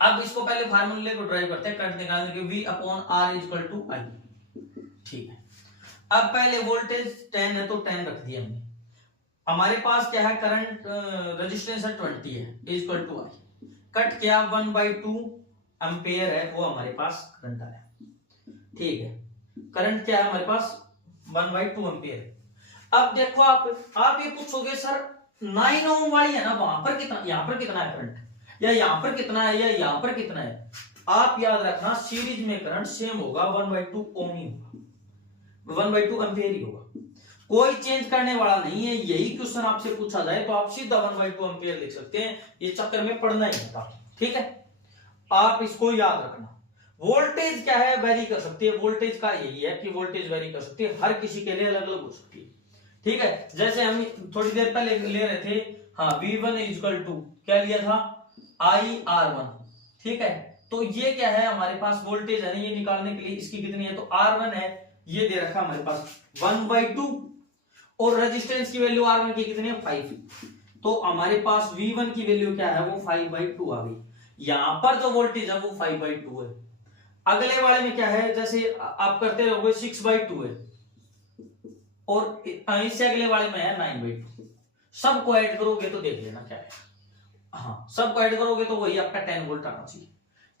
अब इसको पहले फार्मूले को ड्राइव करते हैं, करंट निकालने के, V upon R equal to I, ठीक है। अब पहले वोल्टेज 10 है तो 10 रख दिया हमने, हमारे पास क्या है, करंट रेजिस्टेंस है 20 है, इक्वल टू I, कट किया 1/2 एम्पेयर है वो हमारे पास करंट आया, ठीक है। करंट क्या है हमारे पास, 1/2 एम्पेयर। अब देखो आप ये पूछोगे सर 9 ओम वाली है ना, वहां पर कितना, यहां पर कितना है करंट, या यहां पर कितना है, या यहां पर कितना है। आप याद रखना सीरीज में करंट सेम होगा, 1/2 ओम ही होगा, 1/2 एम्पेयर ही होगा, कोई चेंज करने वाला नहीं है। यही क्वेश्चन आपसे पूछा जाए तो आप सीधा 1/2 एम्पेयर लिख सकते हैं, ये चक्कर में पढ़ना ही होता, ठीक है। आप इसको याद रखना, वोल्टेज क्या है, वेरी कर सकती है। वोल्टेज का यही है कि वोल्टेज वेरी कर सकती है, हर किसी के लिए अलग अलग हो सकती है। ठीक है, जैसे हम थोड़ी देर पहले ले रहे थे, हाँ V1 इक्वल टू क्या लिया था, IR1। ठीक है, तो ये क्या है हमारे पास वोल्टेज है, ये निकालने के लिए इसकी कितनी है, तो R1 है, ये दे रखा हमारे पास 1/2, और रेजिस्टेंस की वैल्यू R1 की कितनी है, 5। तो हमारे पास V1 की वैल्यू क्या है, वो 5/2 आ गई। यहां पर जो वोल्टेज है वो 5/2 है। अगले वाले में क्या है, जैसे आप करते रहोगे 6/2 है, और इससे अगले वाले में है 9/2। सबको ऐड करोगे तो देख लेना क्या है, हाँ सबको ऐड करोगे तो वही आपका 10 वोल्ट आना चाहिए।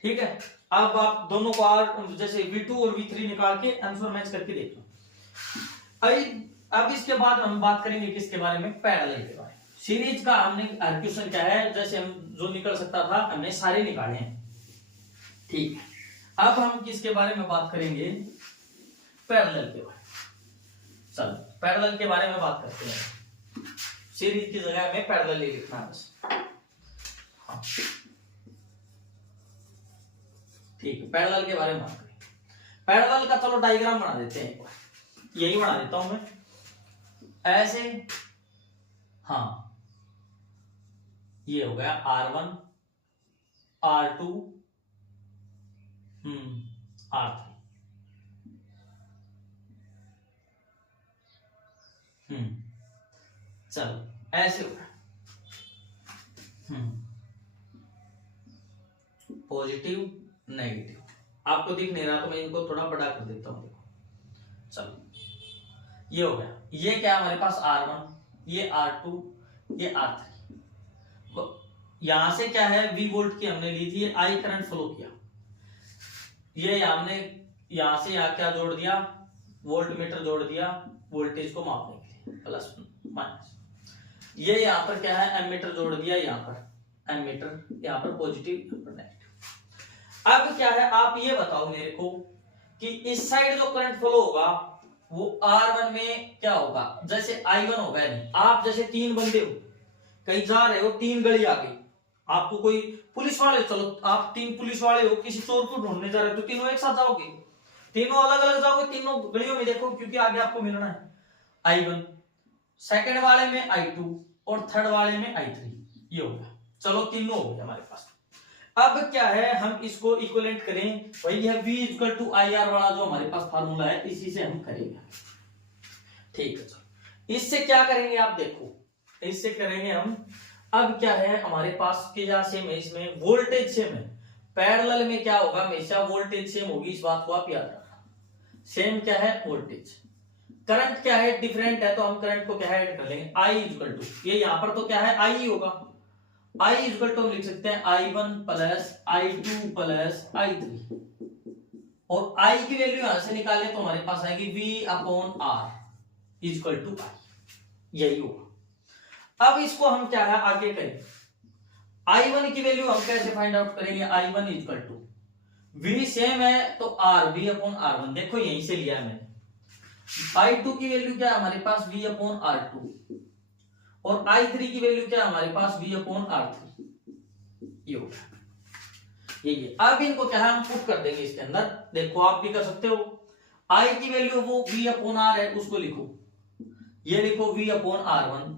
ठीक है, अब आप दोनों को आर जैसे V2 और V3 निकाल के आंसर मैच करके देख लो। अब इसके बाद हम बात करेंगे किसके बारे में, पैरेलल के बारे में। सीरीज का हमने क्वेश्चन क्या है, जैसे हम जो निकल सकता था हमने सारे निकाले हैं। ठीक है, अब हम किसके बारे में बात करेंगे, पैरेलल के बारे में। चलो पैरेलल के बारे में बात करते हैं। सीरीज की जगह में पैरेलल ही लिखना है बस। हाँ ठीक है, पैरेलल के बारे में बात करें। पैरेलल का चलो डायग्राम बना देते हैं, यही बना देता हूं मैं ऐसे। हाँ ये हो गया R1 R2 R3। चलो ऐसे हो गया, पॉजिटिव नेगेटिव। आपको दिख नहीं रहा तो मैं इनको थोड़ा बड़ा कर देता हूं, देखो। चलो ये हो गया, ये क्या हमारे पास R1, ये R2, ये R3। यहां से क्या है, V वोल्ट की हमने ली थी, I करंट फ्लो किया। ये हमने यहां से यहां क्या जोड़ दिया, वोल्ट मीटर जोड़ दिया वोल्टेज को मापने के लिए, प्लस माइनस। ये यहां पर क्या है, एमीटर जोड़ दिया, यहां पर एमीटर, यहां पर पॉजिटिव, यहां पर नेगेटिव। अब क्या है, आप ये बताओ मेरे को कि इस साइड जो करंट फ्लो होगा वो R1 में क्या होगा, जैसे I1 होगा। नहीं, आप जैसे 3 बंदे हो, कहीं जा रहे हो, 3 गली आ गई, आपको कोई पुलिस वाले, चलो आप 3 पुलिस वाले हो, किसी चोर को ढूंढने जा रहे हो, तो तीनों एक साथ जाओगे, तीनों अलग अलग जाओगे, तीनों गलियों में देखो, क्योंकि आगे आपको मिलना है I1, सेकंड वाले में I2 और थर्ड वाले में I3। ये हो गया, चलो तीनों हो गए हमारे पास। अब क्या है, हम इसको इक्विवेलेंट करें, वही है V इक्वल टू IR वाला जो हमारे पास फार्मूला है, इसी से हम करेंगे। ठीक है, चलो इससे क्या करेंगे आप देखो, इससे करेंगे हम, अब क्या है हमारे पास क्या सेम है, इसमें वोल्टेज सेम है। पैरेलल में क्या होगा, हमेशा वोल्टेज सेम होगी, इस बात को आप याद रखना। सेम क्या है, वोल्टेज। करंट क्या है, डिफरेंट है, तो हम करंट को क्या है ऐड कर लेंगे, I इक्वल टू, ये यहां पर तो क्या है I ही होगा, I इक्वल टू हम लिख सकते हैं I1 plus I2 plus I3, और I की वैल्यू यहां से निकाले तो हमारे पास आएगी V/R इक्वल टू I, यही होगा। अब इसको हम क्या है आगे करें, I1 की वैल्यू हम कैसे फाइंड आउट करेंगे, I1 equal to V same है तो R, V/R1, देखो यहीं से लिया मैंने। I2 की वैल्यू क्या है हमारे पास, V/R2, और I3 की वैल्यू क्या है हमारे पास, V/R3। ये होगा, ये अब इनको क्या है हम पुट कर देंगे इसके अंदर, देखो आप भी कर सकते हो। I की वैल्यू वो V/R है, उसको लिखो, ये लिखो V/R1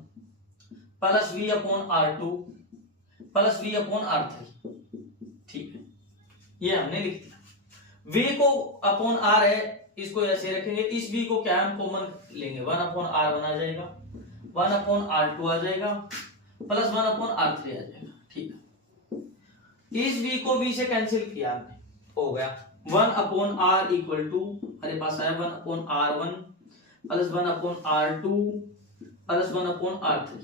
plus V/R2 plus V/R3। ठीक है, ये हमने लिख दिया। V को अपॉन R है, इसको ऐसे रखेंगे, इस V को क्या हम कॉमन लेंगे, 1/R1 आ जाएगा, 1/R2 आ जाएगा, प्लस 1/R3 आ जाएगा। ठीक है, इस V को V से कैंसिल किया हमने, हो गया 1/R इक्वल टू, हमारे पास आया 1/R1 plus 1/R2 plus 1/R3।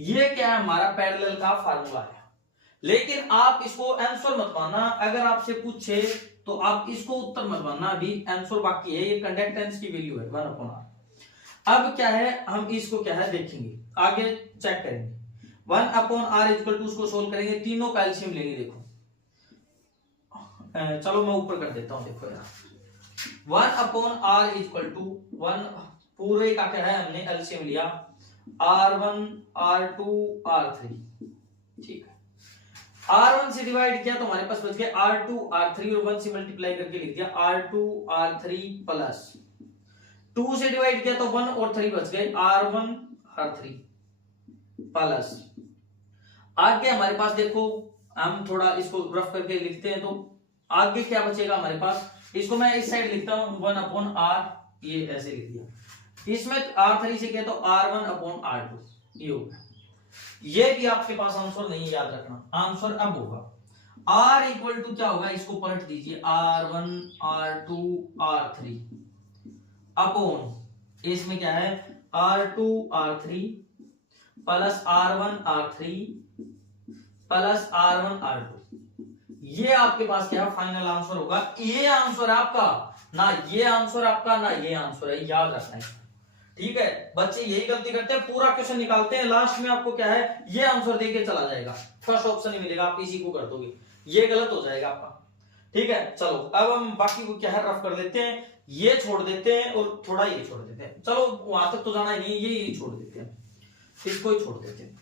ये क्या है हमारा पैरेलल का फार्मूला है। लेकिन आप इसको आंसर मत मानना, अगर आपसे पूछे तो आप इसको उत्तर मत मानना, अभी आंसर बाकी है। ये कंडक्टेंस की वैल्यू है 1/R। अब क्या है, हम इसको क्या है देखेंगे, आगे चेक करेंगे। 1/R इक्वल टू, उसको सोल्व करेंगे, तीनों का एलसीएम लेंगे। देखो चलो मैं ऊपर कर देता हूं, देखो यार 1/R इक्वल टू 1, पूरे का क्या है हमने एलसीएम लिया, R1 R2 R3। ठीक है, R1 से डिवाइड किया तो हमारे पास बच गया R2 R3 और 1 से मल्टीप्लाई करके लिख दिया R2 R3 प्लस 2 से डिवाइड किया तो 1 और 3 बच गए R1 R3 प्लस आगे हमारे पास देखो हम थोड़ा इसको रफ करके लिखते हैं तो आगे क्या बचेगा हमारे पास, इसको मैं इस साइड लिखता हूं 1/R, ये ऐसे लिख दिया। इसमें R3 से किया तो R1/R2 ये होगा। ये भी आपके पास आंसर नहीं याद रखना, आंसर अब होगा R इक्वल टू क्या होगा, इसको पलट दीजिए R1 R2 R3 अपॉन इसमें क्या है R2 R3 plus R1 R3 plus R1 R2। ये आपके पास क्या है फाइनल आंसर होगा। ये आंसर आपका ना, ये आंसर आपका ना, ये आंसर है, याद रखना है। ठीक है, बच्चे यही गलती करते हैं, पूरा क्वेश्चन निकालते हैं, लास्ट में आपको क्या है ये आंसर देके चला जाएगा, फर्स्ट ऑप्शन ही मिलेगा, आप इसी को कर दोगे, ये गलत हो जाएगा आपका। ठीक है, चलो अब हम बाकी को क्या है रफ कर देते हैं, ये छोड़ देते हैं और थोड़ा ये छोड़ देते हैं। चलो वहां तक तो जाना ही नहीं, ये छोड़ देते हैं, इसको ही छोड़ देते हैं।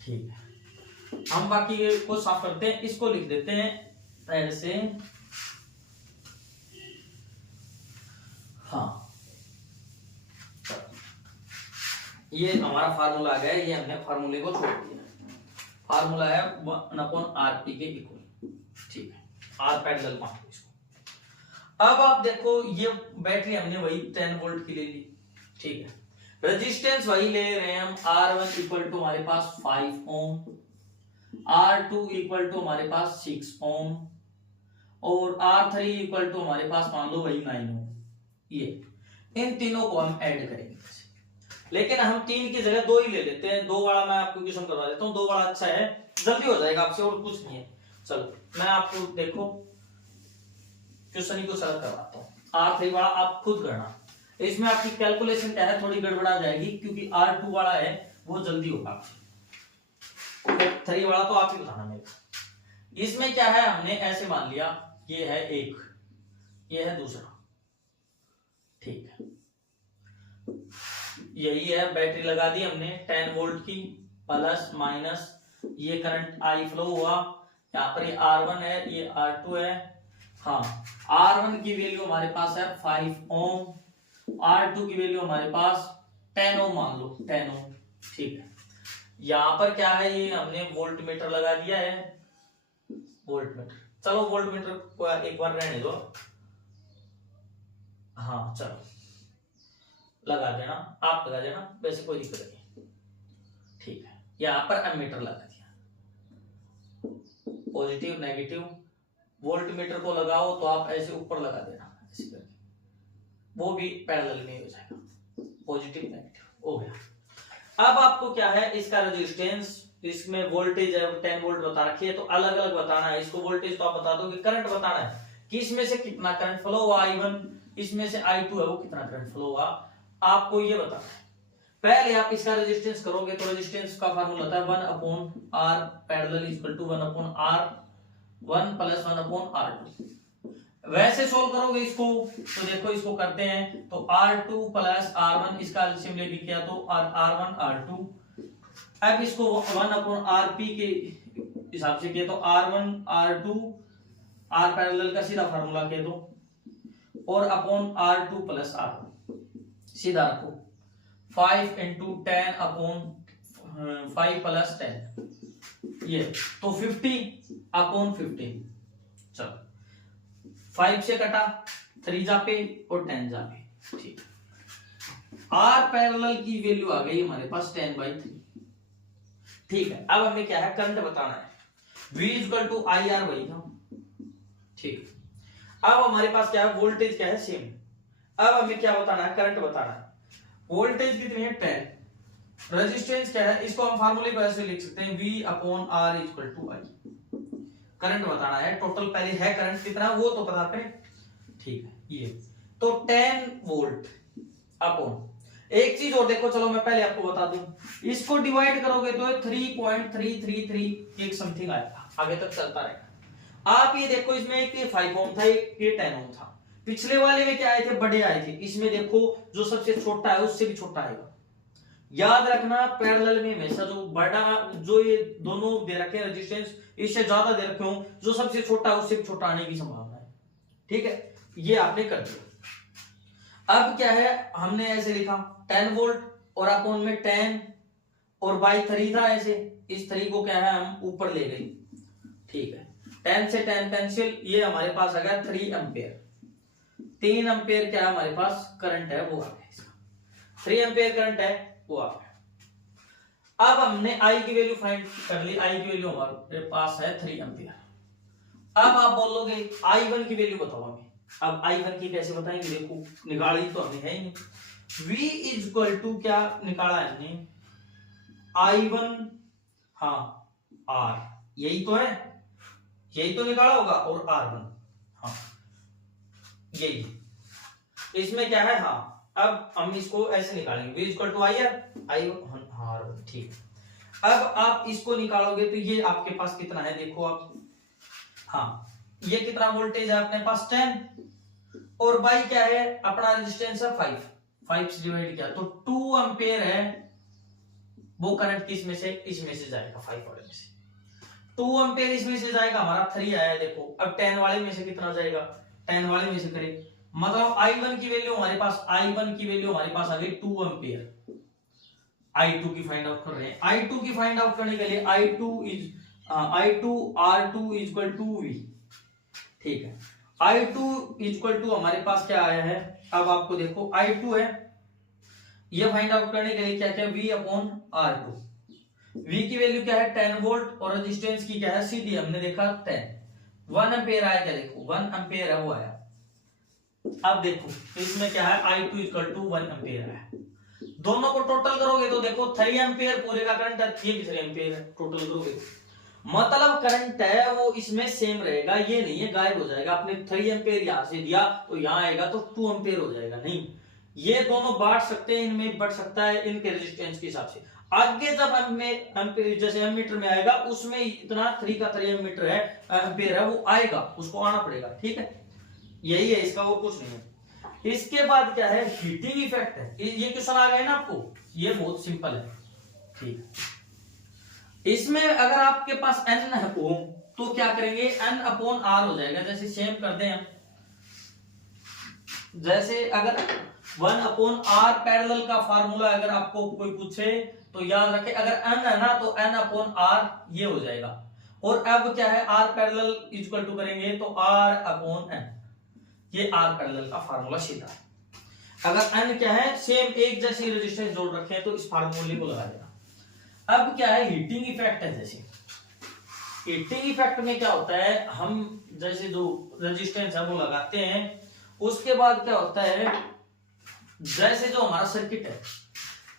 ठीक है, हम बाकी को साफ करते हैं, इसको लिख देते हैं ऐसे। हाँ, ये हमारा फार्मूला आ गया, ये हमने फार्मूले को छोड़ दिया। फार्मूला है 1/RP के इक्वल। ठीक है, आर पैरेलल मान लो इसको। अब आप देखो ये बैटरी हमने वही 10 वोल्ट की ले ली। ठीक है, रेजिस्टेंस वही ले रहे हैं हम, R1 इक्वल टू हमारे पास 5 ओम, R2 इक्वल टू हमारे पास 6 ओम और R3 इक्वल टू हमारे पास मान लो वही 9 ओम। ये इन तीनों को हम ऐड करेंगे, लेकिन हम 3 की जगह 2 ही ले लेते हैं। 2 वाला मैं आपको क्वेश्चन करवा देता हूँ, 2 वाला अच्छा है, जल्दी हो जाएगा आपसे और कुछ नहीं है। चलो मैं आपको देखो क्वेश्चन ही को सॉल्व करवाता हूँ। R3 वाला आप खुद करना, इसमें आपकी कैलकुलेशन क्या है थोड़ी गड़बड़ा जाएगी, क्योंकि R2 वाला है वो जल्दी होगा। 3 वाला तो आप ही बताना मेरे को। इसमें क्या है, हमने ऐसे मान लिया ये है एक, ये है दूसरा। ठीक है, यही है, बैटरी लगा दी हमने 10 वोल्ट की, प्लस माइनस ये करंट आई फ्लो हुआ, यहाँ पर ये R1 है, ये R2 है। हाँ, R1 की वैल्यू हमारे पास है 5 ओम, R2 की वैल्यू हमारे पास 10 ओम मान लो, 10 ओम। ठीक है, यहां पर क्या है, ये हमने वोल्ट मीटर लगा दिया है, वोल्ट मीटर। चलो वोल्ट मीटर को एक बार रहने दो। हाँ चलो लगा देना, आप लगा देना, वैसे कोई दिक्कत नहीं। ठीक है, यहां पर एमीटर लगा दिया, पॉजिटिव नेगेटिव। वोल्ट मीटर को लगाओ तो आप ऐसे ऊपर लगा देना, ऐसे करके, वो भी पैरेलल में हो जाएगा, पॉजिटिव नेगेटिव हो गया। अब आपको क्या है, इसका रेजिस्टेंस, इसमें वोल्टेज 10 वोल्ट बता रखी है, तो अलग अलग बताना है इसको। वोल्टेज तो आप बता दो कि करंट बताना है कि इसमें से कितना करंट फ्लो हुआ I1, इसमें से I2 है वो कितना करंट फ्लो हुआ, आपको ये बताना है। पहले आप इसका रेजिस्टेंस करोगे तो रेजिस्टेंस का फार्मूला होता है 1/R parallel equal to 1/R1 plus 1/R2। वैसे सोल्व करोगे इसको तो देखो, इसको करते हैं तो R2 प्लस R1, इसका एलसीएम ले भी किया तो R1 R2। अब इसको 1/RP के हिसाब से किया तो R1 R2, R पैरेलल का सीधा फार्मूला कह दो, और अपॉन R2 प्लस R1 सीधा रखो, 5 × 10/5 प्लस 10, ये तो 50/15। चलो 5 से कटा, 3 जा पे और 10 जा पे। ठीक, R पैरेलल की वैल्यू आ गई हमारे पास 10/3। ठीक है, अब हमें क्या है, करंट बताना है, V = IR वही था। ठीक, अब हमारे पास क्या है, वोल्टेज क्या है सेम। अब हमें क्या बताना है, करंट बताना है। वोल्टेज कितनी है 10, रेजिस्टेंस क्या है, इसको हम फार्मूले को ऐसे लिख सकते हैं V/R = I। करंट बताना है, टोटल पहले है करंट कितना वो तो पता करें। ठीक है, ये तो 10 वोल्ट अपॉन, एक चीज और देखो, चलो मैं पहले आपको बता दूं, इसको डिवाइड करोगे तो 3.333 एक समथिंग आएगा, आगे तक चलता रहेगा। आप ये देखो, इसमें एक 5 ओम था, एक 10 ओम था, पिछले वाले में क्या आए थे, बड़े आए थे, इसमें देखो जो सबसे छोटा है उससे भी छोटा आएगा, याद रखना पैरेलल में हमेशा जो बड़ा, जो ये दोनों दे रखे हैं रेजिस्टेंस, इससे ज्यादा दे रखे हो, जो सबसे छोटा है उससे छोटा आने की संभावना है। ठीक है, ये आपने कर दिया। अब क्या है, हमने ऐसे लिखा 10 वोल्ट और अपॉन में 10 और बाई 3 था ऐसे, इस 3 को क्या है हम ऊपर ले गए। ठीक है, 10 से 10 कैंसिल, ये हमारे पास आ गया 3 एम्पेयर। 3 एम्पेयर क्या है हमारे पास करंट है वो आ गया इसका, 3 एम्पेयर करंट है वो आ गया। अब हमने आई की वैल्यू फाइंड कर ली, आई की वैल्यू हमारे पास है 3 एम्पेयर। अब आप बोलोगे I1 की वैल्यू बताओ हमें। अब I1 की कैसे बताएंगे, देखो निकाली तो हमने है ही नहीं। V इज इक्वल टू क्या निकाला है हमने, I1 हाँ R, यही तो है, यही तो निकाला होगा, और R1 हाँ यही, इसमें क्या है हाँ। अब हम इसको ऐसे निकालेंगे, V इक्वल टू I1 हाँ R1, ठीक। अब आप इसको निकालोगे तो ये आपके पास कितना है, देखो आप, हाँ ये कितना वोल्टेज है अपने पास 10, और बाई क्या है अपना रेजिस्टेंस है 5 से डिवाइड किया तो 2 एम्पेयर है। वो करंट किस में से, इसमें से जाएगा 5 वाले में से, 2 एम्पेयर इसमें से जाएगा, हमारा 3 आया है देखो। अब 10 वाले में से कितना जाएगा, 10 वाले में से करें, मतलब I1 की वैल्यू हमारे पास, I1 की वैल्यू हमारे पास आ गई 2 एम्पेयर। I2 की फाइंड आउट कर रहे हैं, I2 की फाइंड आउट करने के लिए I2 R2 is equal to V। ठीक है, I2 इज इक्वल टू हमारे पास क्या आया है, अब आपको देखो I2 है, ये फाइंड आउट करने के लिए क्या क्या V अपॉन R2। V की वैल्यू क्या है 10 वोल्ट, और रेजिस्टेंस की क्या है सीधी हमने देखा 10, 1 एम्पेयर आया क्या, देखो 1 एम्पेयर है वो आया। अब देखो इसमें क्या है I2 इक्वल टू 1 एम्पेयर है, दोनों को टोटल करोगे तो देखो 3 एम्पेयर पूरे का करंट है, ये भी 3 एम्पेयर है, टोटल करोगे मतलब करंट है वो इसमें सेम रहेगा, ये नहीं है गायब हो जाएगा। आपने 3 एम्पेयर यहां से दिया तो यहां आएगा तो 2 एम्पेयर हो जाएगा, नहीं, ये दोनों बांट सकते हैं, इनमें बढ़ सकता है इनके रेजिस्टेंस के हिसाब से। आगे जब एम्पेयर जैसे एमीटर में आएगा उसमें इतना 3 का 3 एमीटर है एम्पेयर है वो आएगा, उसको आना पड़ेगा। ठीक है, यही है इसका, और कुछ नहीं है। इसके बाद क्या है हीटिंग इफेक्ट है, ये क्वेश्चन आ गया ना आपको, ये बहुत सिंपल है। ठीक है, इसमें अगर आपके पास n हो तो क्या करेंगे, n अपॉन r हो जाएगा। जैसे सेम कर दें हम, जैसे अगर 1 अपॉन r पैरेलल का फार्मूला अगर आपको कोई पूछे तो याद रखें, अगर n है ना तो n अपॉन r ये हो जाएगा। और अब क्या है r पैरेलल इक्वल टू करेंगे तो r अपॉन n, ये r पैरेलल का फार्मूला सीधा है। अगर n क्या है सेम एक जैसी रेजिस्टेंस जोड़ रखे हैं तो इस फार्मूले को लगा देना। अब क्या है हीटिंग इफेक्ट है, जैसे हीटिंग इफेक्ट में क्या होता है, हम जैसे जो रेजिस्टेंस है वो लगाते हैं, उसके बाद क्या होता है जैसे जो हमारा सर्किट है,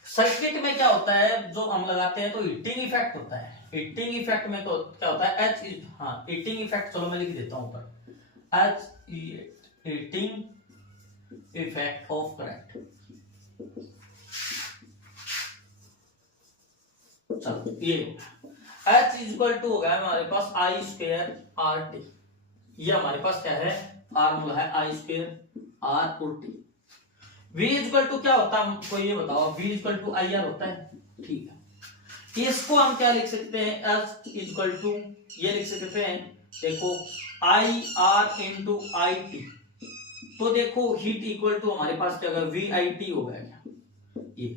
सर्किट में क्या होता है जो हम लगाते हैं तो हीटिंग इफेक्ट होता है। हीटिंग इफेक्ट में तो क्या होता है H, हाँ हीटिंग इफेक्ट, चलो मैं लिख देता हूं ऊपर H, heating effect of current. चलो ये H इज इक्वल टू हो गया हमारे पास I स्क्वायर RT, ये हमारे पास क्या है फार्मूला है I स्क्वायर R और T। V is equal to क्या होता है हमको ये बताओ, V is equal to IR होता है। ठीक है, इसको हम क्या लिख सकते हैं, H इज इक्वल टू ये लिख सकते हैं, देखो IR इंटू IT, तो देखो हीट इक्वल टू हमारे पास क्या होगा VIT हो गया ये।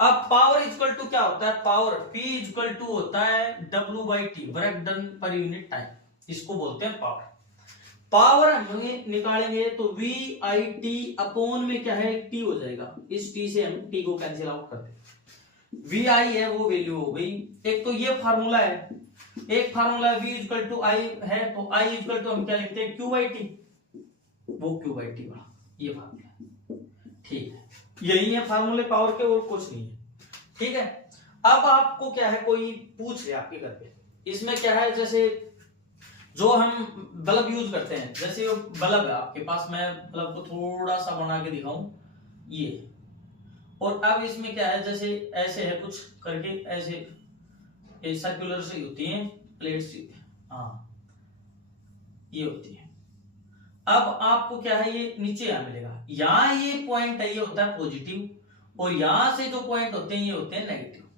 अब पावर इक्वल टू क्या होता है, पावर P इक्वल टू होता है W by T, work done per unit time, इसको बोलते हैं पावर। पावर हम निकालेंगे तो VIT अपॉन में क्या है T हो जाएगा, इस T से हम T को कैंसिल आउट कर देंगे, VI है वो वैल्यू हो गई। एक तो ये फार्मूला है, एक formula V equal to I है, तो I इक्वल टू हम क्या लिखते हैं Q बाई टी, वो Q बाई टी वाला ये फार्मूला। ठीक है, यही है फार्मूले पावर के, और कुछ नहीं है। ठीक है, अब आपको क्या है कोई पूछ ले आपके घर पे, इसमें क्या है जैसे जो हम बल्ब यूज करते हैं, जैसे वो बल्ब है आपके पास, मैं बल्ब को थोड़ा सा बना के दिखाऊं ये, और अब इसमें क्या है जैसे ऐसे है कुछ करके, ऐसे सर्कुलर से होती है प्लेट्स, हाँ ये होती है। अब आपको क्या है ये नीचे यहां मिलेगा, यहां ये पॉइंट है ये होता है पॉजिटिव, और यहां से जो पॉइंट होते हैं ये होते हैं नेगेटिव,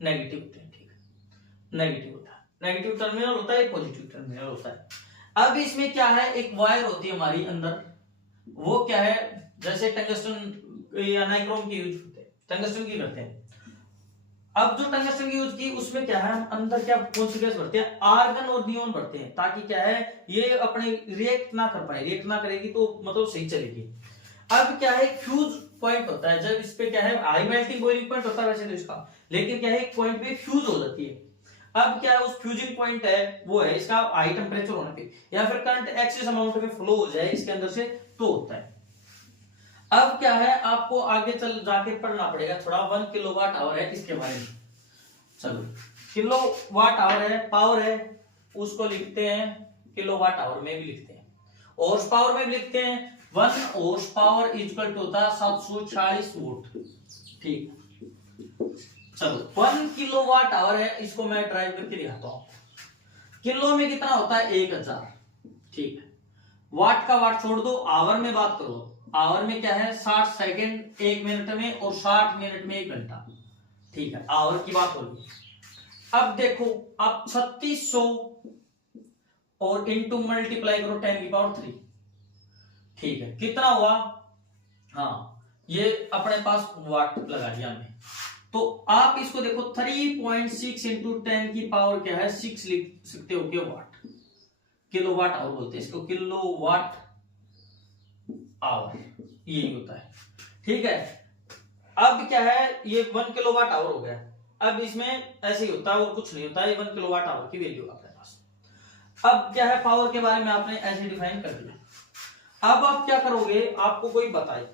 नेगेटिव होते हैं, ठीक है, नेगेटिव होता है, नेगेटिव टर्मिनल होता है, पॉजिटिव टर्मिनल होता है। अब इसमें क्या है, एक वायर होती है हमारी अंदर, वो क्या है, जैसे टंगस्टन या नाइक्रोम की यूज होते हैं, टंगस्टन की करते हैं। अब जो टंगस्टन की यूज की उसमें क्या है, हम अंदर क्या कौन सी गैस भरते हैं, आर्गन और नियोन भरते हैं, ताकि क्या है ये अपने रिएक्ट ना कर पाए, रिएक्ट ना करेगी तो मतलब सही चलेगी। अब क्या है, फ्यूज पॉइंट होता है, जब इस पे क्या है हाई मेल्टिंग बॉइलिंग पॉइंट होता है वैसे तो इसका, लेकिन क्या है एक पॉइंट पे फ्यूज हो जाती है। अब क्या है उस फ्यूजिंग पॉइंट है वो है इसका हाई टेम्परेचर होने पे, या फिर करंट एक्सेस अमाउंट में फ्लो हो जाए इसके अंदर से तो होता है। अब क्या है आपको आगे चल जाके पढ़ना पड़ेगा थोड़ा, 1 किलोवाट आवर है इसके बारे में। चलो किलोवाट आवर है, पावर है, उसको लिखते हैं किलोवाट आवर में भी लिखते हैं, हॉर्स पावर में भी लिखते हैं। 1 हॉर्स पावर इक्वल टू होता है 740 वोल्ट, ठीक। चलो 1 किलोवाट आवर है, इसको मैं ड्राइव करके दिखाता हूं। किलो में कितना होता है 1000, ठीक है। वाट का वाट छोड़ दो, आवर में बात करो, आवर में क्या है 60 सेकंड 1 मिनट में और 60 मिनट में 1 घंटा, ठीक है, आवर की बात हो रही है। अब देखो आप 3600 और इनटू मल्टीप्लाई करो 10 की पावर 3, ठीक है, कितना हुआ, हाँ ये अपने पास वाट लगा दिया हमने। तो आप इसको देखो 3.6 इंटू 10 की पावर क्या है 6 लिख सकते हो के वाट, किलोवाट आवर बोलते हैं इसको, किलोवाट आवर यही होता है, ठीक है। अब क्या है ये 1 किलोवाट आवर हो गया। अब इसमें ऐसे ही होता है और कुछ नहीं होता है, 1 किलोवाट आवर की वैल्यू अपने पास। अब क्या है पावर के बारे में आपने ऐसे डिफाइन कर दिया। अब आप क्या करोगे, आपको कोई बताए,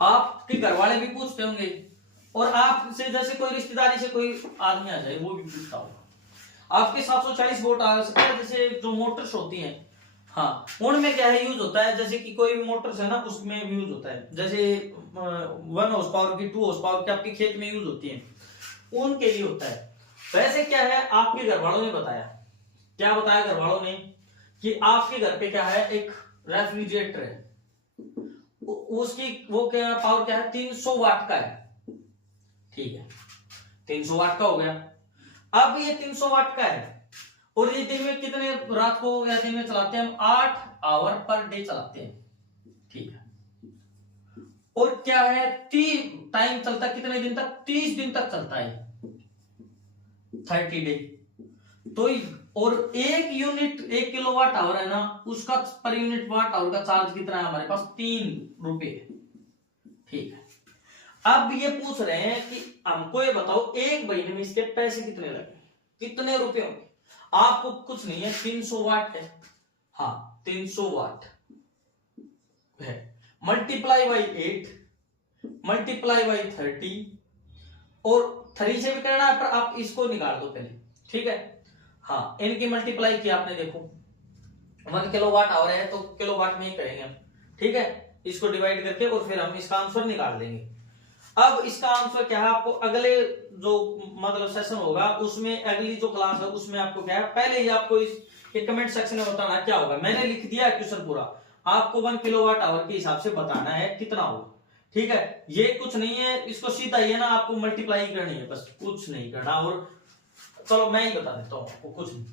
आपके घर वाले भी पूछते होंगे और आपसे जैसे कोई रिश्तेदारी से कोई आदमी आ जाए वो भी पूछता होगा। आपके 740 वोल्ट आ सकता है, जैसे जो मोटर्स होती हैं, हाँ उनमें क्या है यूज होता है, जैसे कि कोई भी मोटर्स है ना उसमें यूज होता है, जैसे 1 हॉर्स पावर की 2 हॉर्स पावर की आपके खेत में यूज होती है, उनके लिए होता है। वैसे क्या है आपके घर वालों ने बताया, क्या बताया घर वालों ने, कि आपके घर पे क्या है एक रेफ्रिजरेटर है, उसकी वो क्या पावर क्या है 300 वाट का है, ठीक है, 300 वाट का हो गया। अब ये 300 वाट का है और ये दिन में कितने, रात को या दिन में चलाते हैं हम 8 आवर पर डे चलाते हैं, ठीक है। और क्या है टाइम चलता है कितने दिन तक, 30 दिन तक चलता है, 30 डे। तो और 1 किलोवाट आवर है ना, उसका पर यूनिट वाट आवर का चार्ज कितना है हमारे पास 3 रुपए, ठीक है। अब ये पूछ रहे हैं कि हमको ये बताओ एक महीने में इसके पैसे कितने लगे, कितने रुपए होंगे। आपको कुछ नहीं है, 300 वाट है, हाँ 300 वाट है, मल्टीप्लाई बाई 8 मल्टीप्लाई बाई 30 और 3 से भी करना है, पर आप इसको निकाल दो पहले, ठीक है। हाँ इनकी मल्टीप्लाई किया आपने, देखो 1 किलोवाट आवर है तो किलोवाट में ही करेंगे हम, ठीक है, इसको डिवाइड करके और फिर हम इसका आंसर निकाल देंगे। अब इसका आंसर क्या है, आपको अगले जो मतलब सेशन होगा उसमें, अगली जो क्लास है उसमें आपको क्या है, पहले ही आपको इस कमेंट सेक्शन में बताना क्या होगा। मैंने लिख दिया है क्वेश्चन पूरा, आपको 1 किलोवाट आवर के हिसाब से बताना है कितना होगा, ठीक है। ये कुछ नहीं है, इसको सीधा ही है ना, आपको मल्टीप्लाई करनी है बस, कुछ नहीं करना। और चलो मैं ही बता देता हूँ आपको, कुछ नहीं।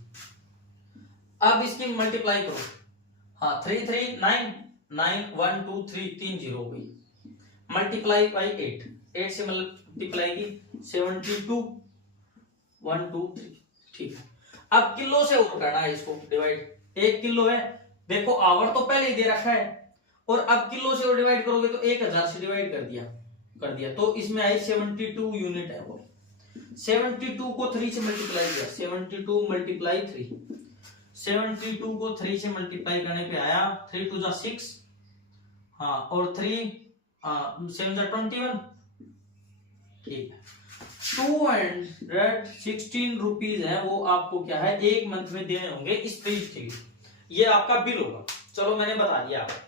अब इसकी मल्टीप्लाई करो, हाँ 3 3 9 9 1 2 3 3 0 हो गई, मल्टीप्लाई बाई 8 से मल्टीप्लाई की 72 1 2 3, ठीक है। अब किलो से और करना है इसको डिवाइड, 1 किलो है, देखो आवर तो पहले ही दे रखा है, और अब किलो से और डिवाइड करोगे तो 1000 से डिवाइड कर दिया तो इसमें आई 72 यूनिट है वो। 72 को 3 से मल्टीप्लाई किया, 72 मल्टीप्लाई 3, 72 को 3 से मल्टीप्लाई करने पे आया 3 2 6, हाँ और 3 7 21, ठीक है। 216 रुपीज है वो आपको क्या है एक मंथ में देने होंगे इस पेज के लिए, ये आपका बिल होगा। चलो मैंने बता दिया आपको।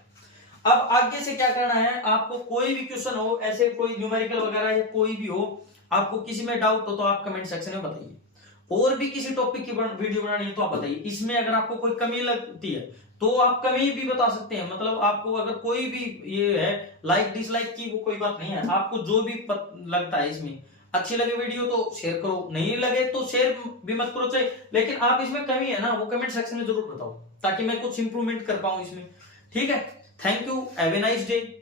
अब आगे से क्या करना है, आपको कोई भी क्वेश्चन हो, ऐसे कोई न्यूमेरिकल वगैरह है कोई भी हो, आपको किसी में डाउट हो तो आप कमेंट सेक्शन में बताइए, और भी किसी टॉपिक की वीडियो बनानी है तो आप बताइए। इसमें अगर आपको कोई कमी लगती है तो आप कभी भी बता सकते हैं, मतलब आपको अगर कोई भी ये है लाइक डिसलाइक की वो कोई बात नहीं है, आपको जो भी लगता है इसमें, अच्छी लगे वीडियो तो शेयर करो, नहीं लगे तो शेयर भी मत करो चाहे, लेकिन आप इसमें कमी है ना वो कमेंट सेक्शन में जरूर बताओ ताकि मैं कुछ इंप्रूवमेंट कर पाऊं इसमें। ठीक है, thank you, have a nice day.